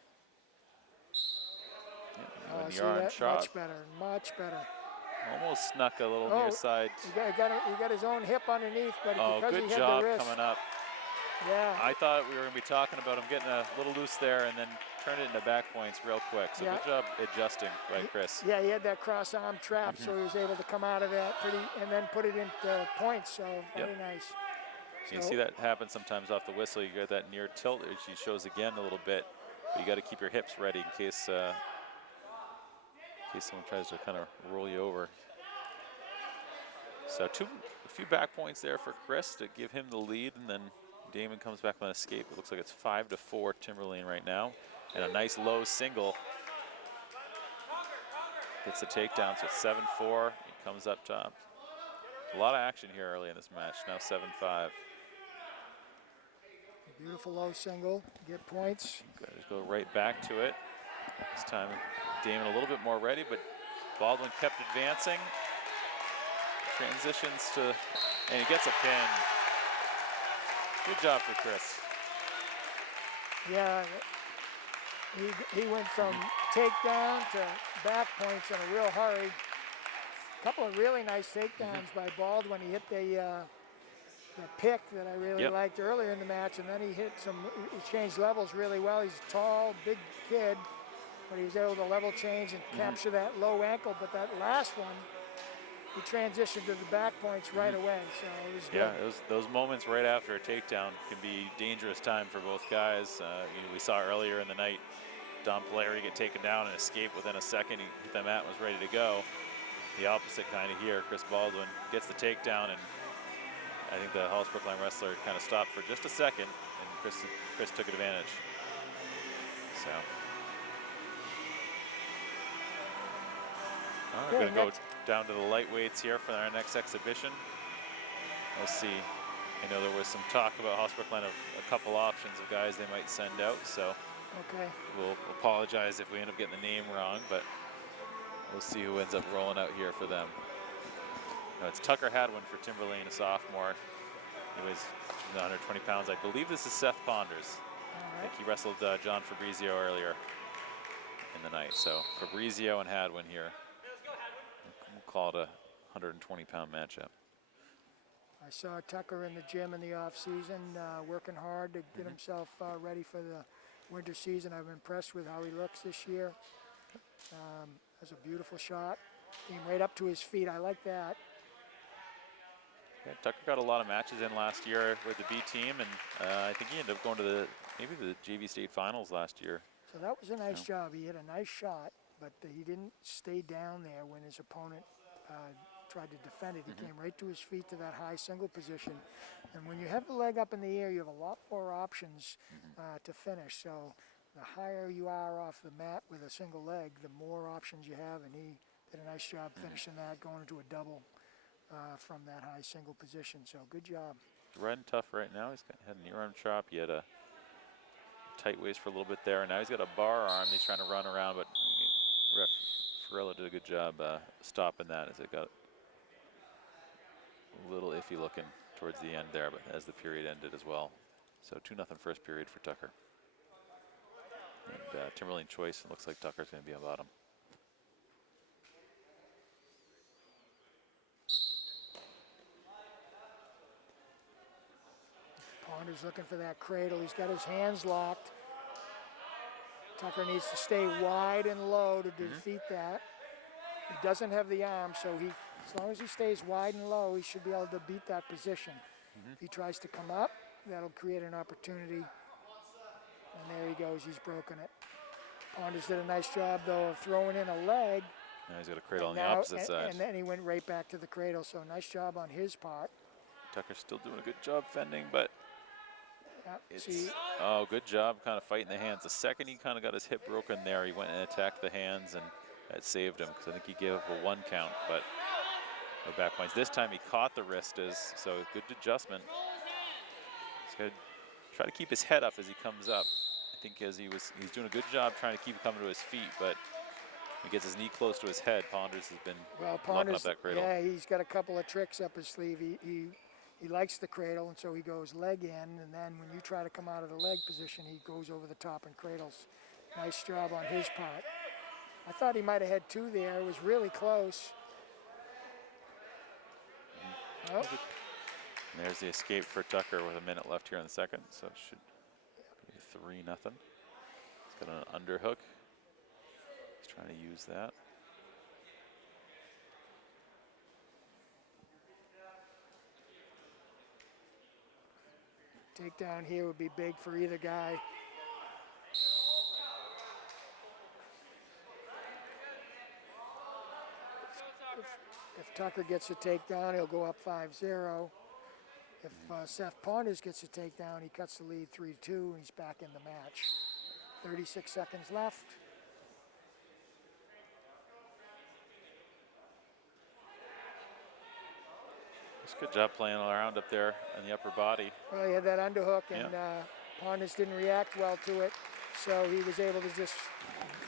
Yeah, See that? shot. Much better, much better. Almost snuck a little near side. He got his own hip underneath, but because good he had job the wrist. coming up. Yeah. I thought we were going to be talking about him getting a little loose there and then turn it into back points real quick. So good job adjusting by Chris. Yeah, he had that cross arm trap, so he was able to come out of that and then put it into points. So very nice. So you see that happen sometimes off the whistle. You get that near tilt, which he shows again a little bit. But you got to keep your hips ready in case someone tries to kind of roll you over. So a few back points there for Chris to give him the lead, and then Damon comes back on escape. It looks like it's 5-4 Timberlane right now. And a nice low single. Gets the takedown, so it's 7-4. He comes up top. A lot of action here early in this match. Now 7-5. Beautiful low single. Get points. Just go right back to it. This time, Damon a little bit more ready, but Baldwin kept advancing. Transitions to, and he gets a pin. Good job for Chris. Yeah, he went from takedown to back points in a real hurry. A couple of really nice takedowns by Baldwin. He hit the pick that I really liked earlier in the match, and then he changed levels really well. He's a tall, big kid, but he was able to level change and capture that low ankle. But that last one, he transitioned to the back points right away, so it was good. Yeah, those moments right after a takedown can be dangerous time for both guys. We saw earlier in the night, Don Polari get taken down and escape within a second. He hit the mat and was ready to go. The opposite kind of here. Chris Baldwin gets the takedown, and I think the Hollis Brookline wrestler kind of stopped for just a second, and Chris took advantage. So. We're going to go down to the lightweights here for our next exhibition. We'll see. I know there was some talk about Hollis Brookline of a couple options of guys they might send out, so we'll apologize if we end up getting the name wrong, but we'll see who ends up rolling out here for them. No, it's Tucker Hadwin for Timberlane, a sophomore. He weighs 120 pounds. I believe this is Seth Ponders. I think he wrestled John Fabrizio earlier in the night. So Fabrizio and Hadwin here. We'll call it a 120-pound matchup. I saw Tucker in the gym in the off-season, working hard to get himself ready for the winter season. I'm impressed with how he looks this year. Has a beautiful shot. Came right up to his feet. I like that. Yeah, Tucker got a lot of matches in last year with the B team, and I think he ended up going to maybe the JV state finals last year. So that was a nice job. He hit a nice shot, but he didn't stay down there when his opponent tried to defend it. He came right to his feet to that high single position. And when you have the leg up in the air, you have a lot more options to finish. So the higher you are off the mat with a single leg, the more options you have. And he did a nice job finishing that, going into a double from that high single position. So good job. Riding tough right now. He's had a near arm chop. He had a tight waist for a little bit there, and now he's got a bar arm. He's trying to run around, but ref Ferrello did a good job stopping that as it got a little iffy looking towards the end there, but as the period ended as well. So 2-0 first period for Tucker. And Timberlane choice, it looks like Tucker's going to be on bottom. Ponder's looking for that cradle. He's got his hands locked. Tucker needs to stay wide and low to defeat that. He doesn't have the arm, so as long as he stays wide and low, he should be able to beat that position. If he tries to come up, that'll create an opportunity. And there he goes, he's broken it. Ponders did a nice job, though, of throwing in a leg. Now he's got a cradle on the opposite side. And then he went right back to the cradle, so nice job on his part. Tucker's still doing a good job fending, but See, good job kind of fighting the hands. The second he kind of got his hip broken there, he went and attacked the hands, and that saved him because I think he gave up a 1 count, but no back points. This time he caught the wristas, so good adjustment. He's got to try to keep his head up as he comes up. I think he's doing a good job trying to keep him coming to his feet, but he gets his knee close to his head. Ponders has been locking up that cradle. Yeah, he's got a couple of tricks up his sleeve. He likes the cradle, and so he goes leg in, and then when you try to come out of the leg position, he goes over the top and cradles. Nice job on his part. I thought he might have had 2 there. It was really close. Oh. And there's the escape for Tucker with a minute left here in the second, so it should be 3-0. He's got an underhook. He's trying to use that. Takedown here would be big for either guy. If Tucker gets a takedown, he'll go up 5-0. If Seth Ponders gets a takedown, he cuts the lead 3-2, and he's back in the match. 36 seconds left. It's a good job playing all around up there in the upper body. Well, he had that underhook, and Ponders didn't react well to it, so he was able to just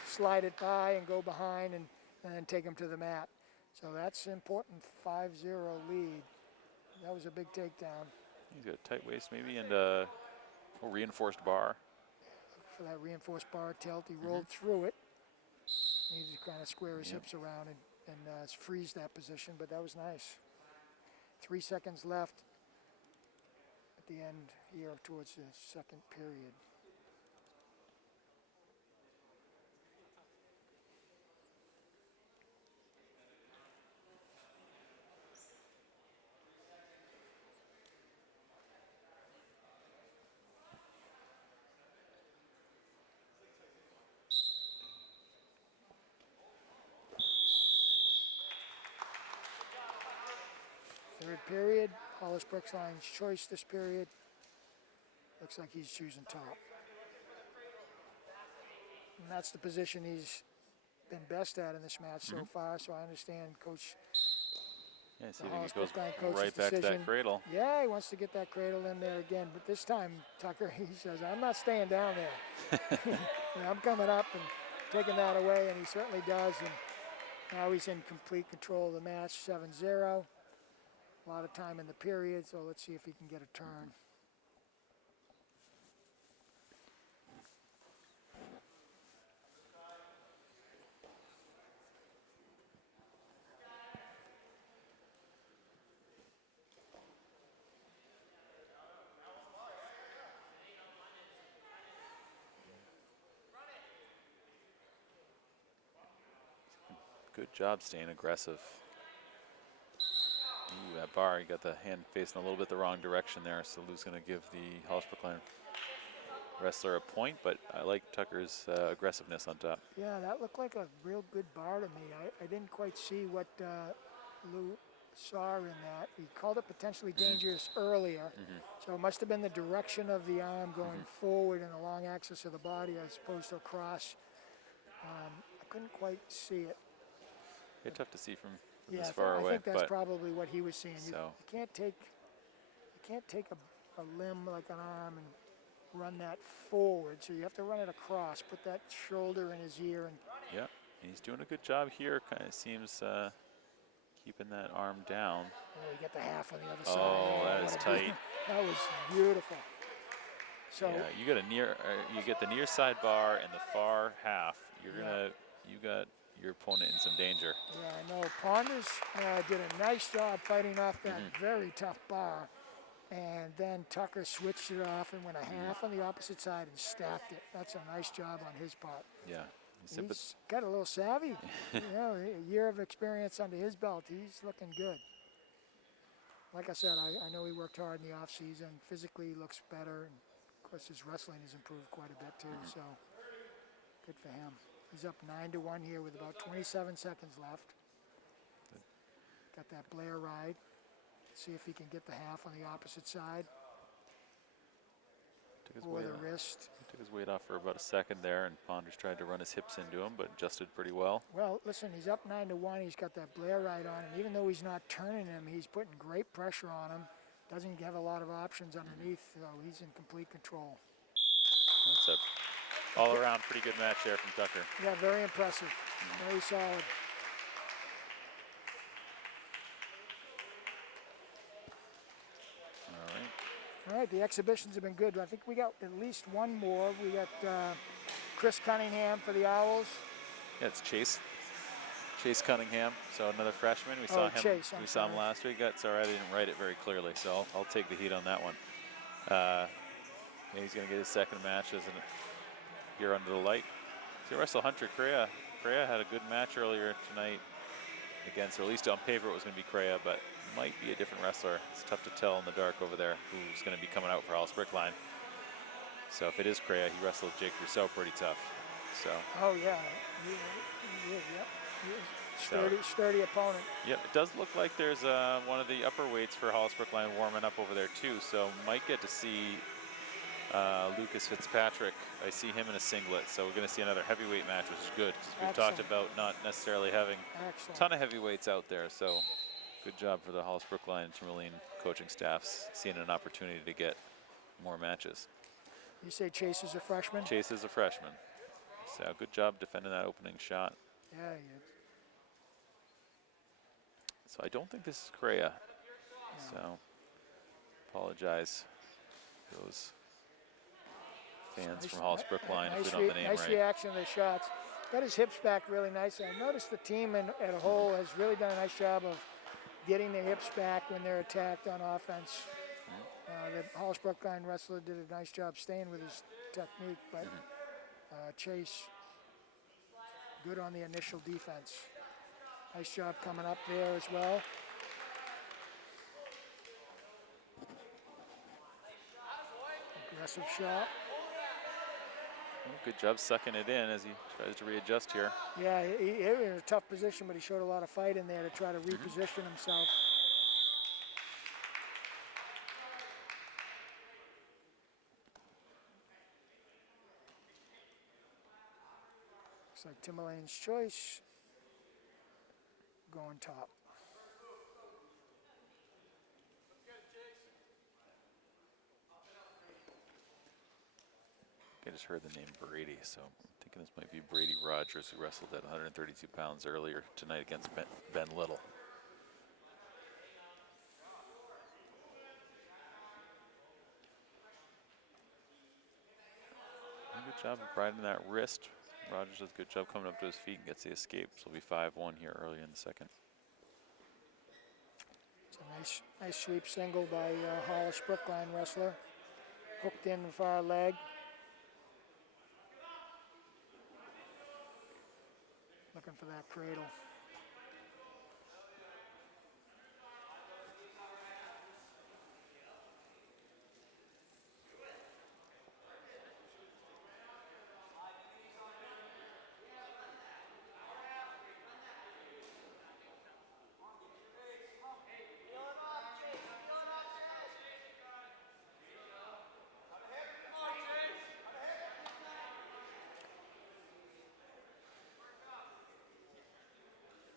slide it by and go behind and then take him to the mat. So that's an important 5-0 lead. That was a big takedown. He's got a tight waist maybe and a reinforced bar. For that reinforced bar tilt, he rolled through it. Needed to kind of square his hips around and freeze that position, but that was nice. 3 seconds left at the end here towards the second period. Third period, Hollis Brookline's choice this period. Looks like he's choosing top. And that's the position he's been best at in this match so far, so I understand Coach. Yeah, see if he goes right back to that cradle. Yeah, he wants to get that cradle in there again, but this time, Tucker, he says, I'm not staying down there. I'm coming up and taking that away, and he certainly does. And now he's in complete control of the match, 7-0. A lot of time in the period, so let's see if he can get a turn. Good job staying aggressive. Ooh, that bar, he got the hand facing a little bit the wrong direction there, so Lou's going to give the Hollis Brookline wrestler a point, but I like Tucker's aggressiveness on top. Yeah, that looked like a real good bar to me. I didn't quite see what Lou saw in that. He called it potentially dangerous earlier, so it must have been the direction of the arm going forward in the long axis of the body as opposed to across. I couldn't quite see it. It's tough to see from this far away. I think that's probably what he was seeing. You can't take a limb like an arm and run that forward, so you have to run it across, put that shoulder in his ear. And yeah, he's doing a good job here. Kind of seems keeping that arm down. Oh, you get the half on the other side. Oh, that is tight. That was beautiful. So yeah, you get you get the near side bar and the far half. You got your opponent in some danger. Yeah, I know. Ponders did a nice job fighting off that very tough bar. And then Tucker switched it off and went a half on the opposite side and stacked it. That's a nice job on his part. Yeah. He's got a little savvy. A year of experience under his belt. He's looking good. Like I said, I know he worked hard in the off season. Physically, he looks better. And of course, his wrestling has improved quite a bit too. So good for him. He's up 9-1 here with about 27 seconds left. Got that Blair ride. See if he can get the half on the opposite side. Or the wrist. He took his weight off for about a second there, and Ponders tried to run his hips into him, but adjusted pretty well. Well, listen, he's up 9-1. He's got that Blair ride on, and even though he's not turning him, he's putting great pressure on him. Doesn't have a lot of options underneath, so he's in complete control. That's a all-around pretty good match there from Tucker. Yeah, very impressive. Very solid. All right, the exhibitions have been good. I think we got at least one more. We got Chris Cunningham for the Owls. Yeah, it's Chase Cunningham, so another freshman. We saw him. Chase, we saw him last week. That's all right. I didn't write it very clearly, so I'll take the heat on that one. Yeah, he's going to get his second match here under the light. So wrestle Hunter Crea. Crea had a good match earlier tonight against, or at least on paper it was going to be Crea, but might be a different wrestler. It's tough to tell in the dark over there who's going to be coming out for Hollis Brookline. So if it is Crea, he wrestled Jake Rousseau pretty tough. So. Oh yeah, sturdy opponent. Yep, it does look like there's one of the upper weights for Hollis Brookline warming up over there too. So might get to see Lucas Fitzpatrick. I see him in a singlet, so we're going to see another heavyweight match, which is good. We've talked about not necessarily having a ton of heavyweights out there, so good job for the Hollis Brookline and Timberlane coaching staffs, seeing an opportunity to get more matches. You say Chase is a freshman? Chase is a freshman. So good job defending that opening shot. Yeah, So I don't think this is Correa. So apologize to those fans from Hollis Brookline if we don't have the name nice right. reaction to the shots. Got his hips back really nicely. I noticed the team as a whole has really done a nice job of getting their hips back when they're attacked on offense. The Hollis Brookline wrestler did a nice job staying with his technique, but Chase, good on the initial defense. Nice job coming up there as well. Aggressive shot. Good job sucking it in as he tries to readjust here. Yeah, he was in a tough position, but he showed a lot of fight in there to try to reposition himself. Looks like Timberlane's choice. Going top. I just heard the name Brady, so I'm thinking this might be Brady Rogers, who wrestled at 132 pounds earlier tonight against Ben Little. Good job of riding that wrist. Rogers does a good job coming up to his feet and gets the escape. So it'll be 5-1 here early in the second. It's a nice sweep single by Hollis Brookline wrestler. Hooked in the far leg. Looking for that cradle.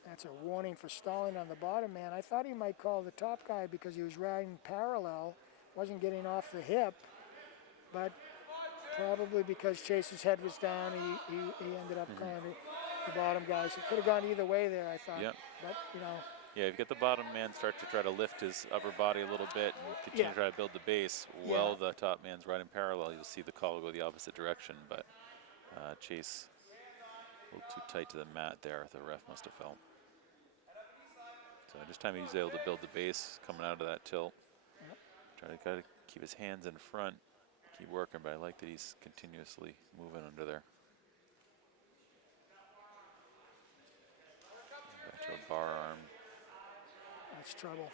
That's a warning for stalling on the bottom man. I thought he might call the top guy because he was riding parallel, wasn't getting off the hip, but probably because Chase's head was down, he ended up calling the bottom guy. So it could have gone either way there, I thought. Yep. But, you know. Yeah, you've got the bottom man start to try to lift his upper body a little bit and continue to try to build the base while the top man's riding parallel. You'll see the call go the opposite direction, but Chase a little too tight to the mat there, the ref must have felt. So this time he was able to build the base coming out of that tilt. Try to keep his hands in front, keep working, but I like that he's continuously moving under there. Back to a bar arm. That's trouble.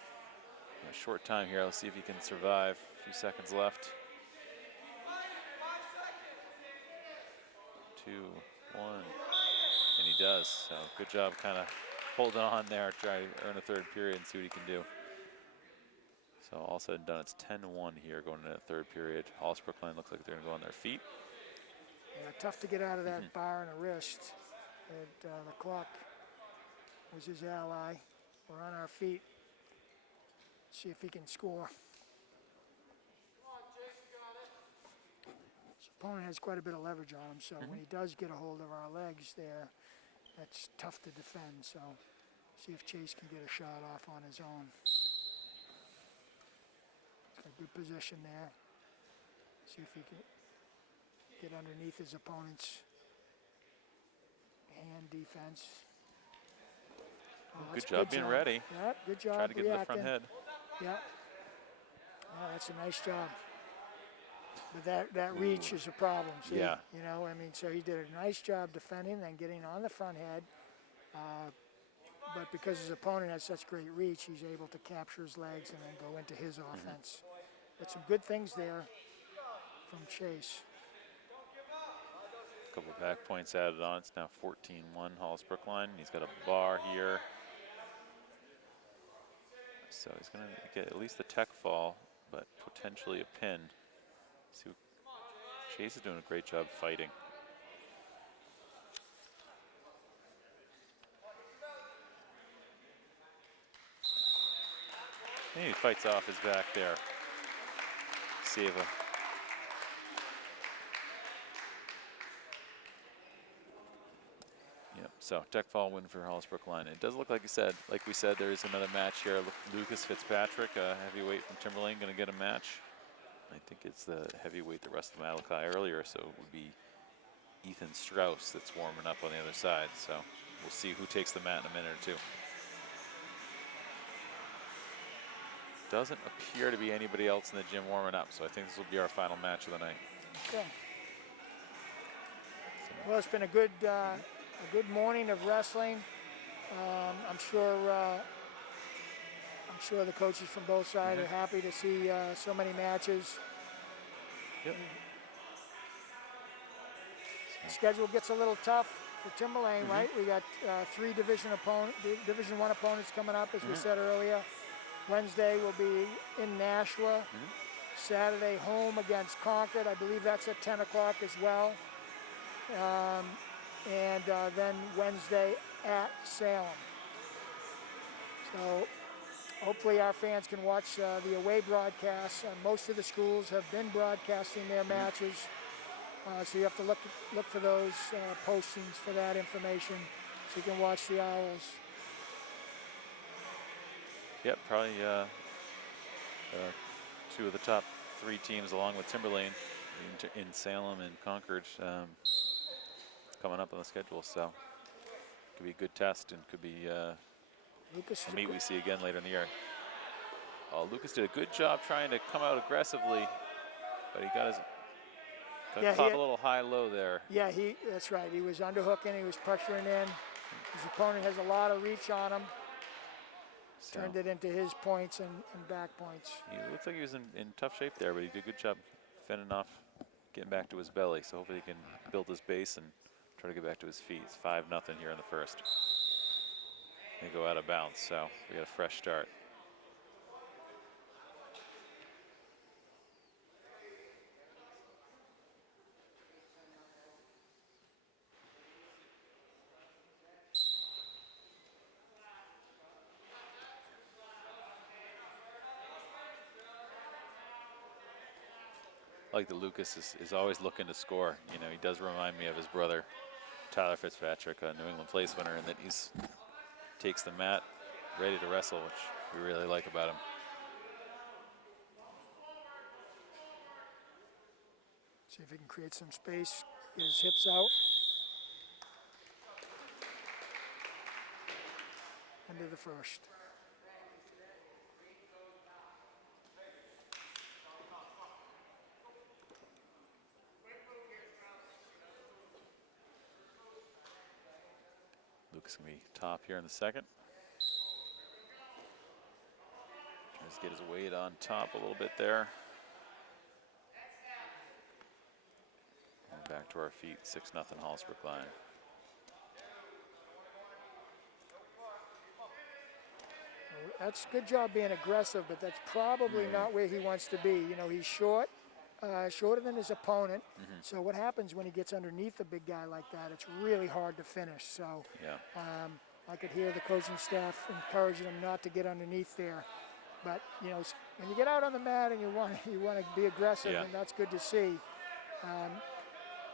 A short time here. Let's see if he can survive. A few seconds left. 2, 1, and he does. So good job kind of holding on there, try to earn a third period and see what he can do. So all said and done, it's 10-1 here going into the third period. Hollis Brookline looks like they're going to go on their feet. Yeah, tough to get out of that bar and a wrist. The clock was his ally. We're on our feet. See if he can score. His opponent has quite a bit of leverage on him, so when he does get a hold of our legs there, that's tough to defend. So see if Chase can get a shot off on his own. He's got a good position there. See if he can get underneath his opponent's hand defense. Oh, good job being ready. Yeah, good job. Try to get to the front head. Yeah. That's a nice job. But that reach is a problem. See? Yeah. You know, I mean, so he did a nice job defending and getting on the front head. But because his opponent has such great reach, he's able to capture his legs and then go into his offense. But some good things there from Chase. A couple of back points added on. It's now 14-1 Hollis Brookline. He's got a bar here. So he's going to get at least the tech fall, but potentially a pin. See, Chase is doing a great job fighting. And he fights off his back there. Save So deck fall win for Hollis Brookline. It does look like we said, there is another match here. Lucas Fitzpatrick, a heavyweight from Timberlane, going to get a match. I think it's the heavyweight that wrestled Malachi earlier, so it would be Ethan Strauss that's warming up on the other side. So we'll see who takes the mat in a minute or two. Doesn't appear to be anybody else in the gym warming up, so I think this will be our final match of the night. Okay. Well, it's been a good morning of wrestling. I'm sure the coaches from both sides are happy to see so many matches. Yep. The schedule gets a little tough for Timberlane, right? We got 3 Division 1 opponents coming up, as we said earlier. Wednesday will be in Nashua. Saturday home against Concord. I believe that's at 10 o'clock as well. And then Wednesday at Salem. So hopefully our fans can watch the away broadcasts. Most of the schools have been broadcasting their matches. So you have to look for those postings for that information so you can watch the Owls. Yep, probably 2 of the top 3 teams along with Timberlane in Salem and Concord coming up on the schedule. So could be a good test and could be a meet we see again later in the year. Oh, Lucas did a good job trying to come out aggressively, but he got caught a little high-low there. Yeah, that's right. He was underhooking, he was pressuring in. His opponent has a lot of reach on him. So turned it into his points and back points. He looks like he was in tough shape there, but he did a good job fending off, getting back to his belly. So hopefully he can build his base and try to get back to his feet. It's 5-0 here in the first. They go out of bounds, so we got a fresh start. Like the Lucas is always looking to score. You know, he does remind me of his brother, Tyler Fitzpatrick, a New England place winner, and that he's takes the mat ready to wrestle, which we really like about him. See if he can create some space, get his hips out. Into the first. Lucas can be top here in the second. Tries to get his weight on top a little bit there. And back to our feet, 6-0 Hollis Brookline. That's a good job being aggressive, but that's probably not where he wants to be. You know, he's short, shorter than his opponent. So what happens when he gets underneath a big guy like that? It's really hard to finish. So I could hear the coaching staff encouraging him not to get underneath there. But you know, when you get out on the mat and you want to be aggressive, and that's good to see.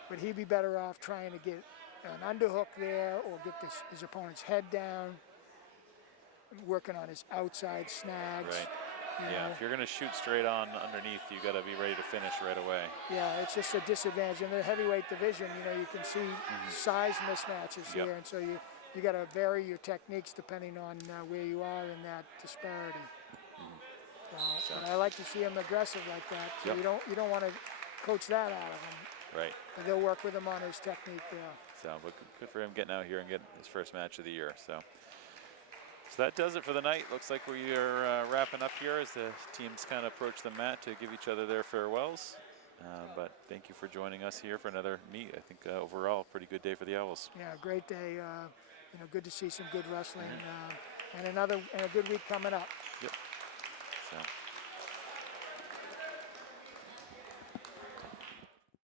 But he'd be better off trying to get an underhook there or get his opponent's head down, working on his outside snags. Right. Yeah, if you're going to shoot straight on underneath, you got to be ready to finish right away. Yeah, it's just a disadvantage. In the heavyweight division, you know, you can see size mismatches here, and so you got to vary your techniques depending on where you are in that disparity. But I like to see him aggressive like that. So you don't want to coach that out of him. Right. But they'll work with him on his technique there. So, but good for him getting out here and getting his first match of the year. So that does it for the night. Looks like we are wrapping up here as the teams kind of approach the mat to give each other their farewells. But thank you for joining us here for another meet. I think overall, pretty good day for the Owls. Yeah, great day. You know, good to see some good wrestling, and a good week coming up. Yep. So.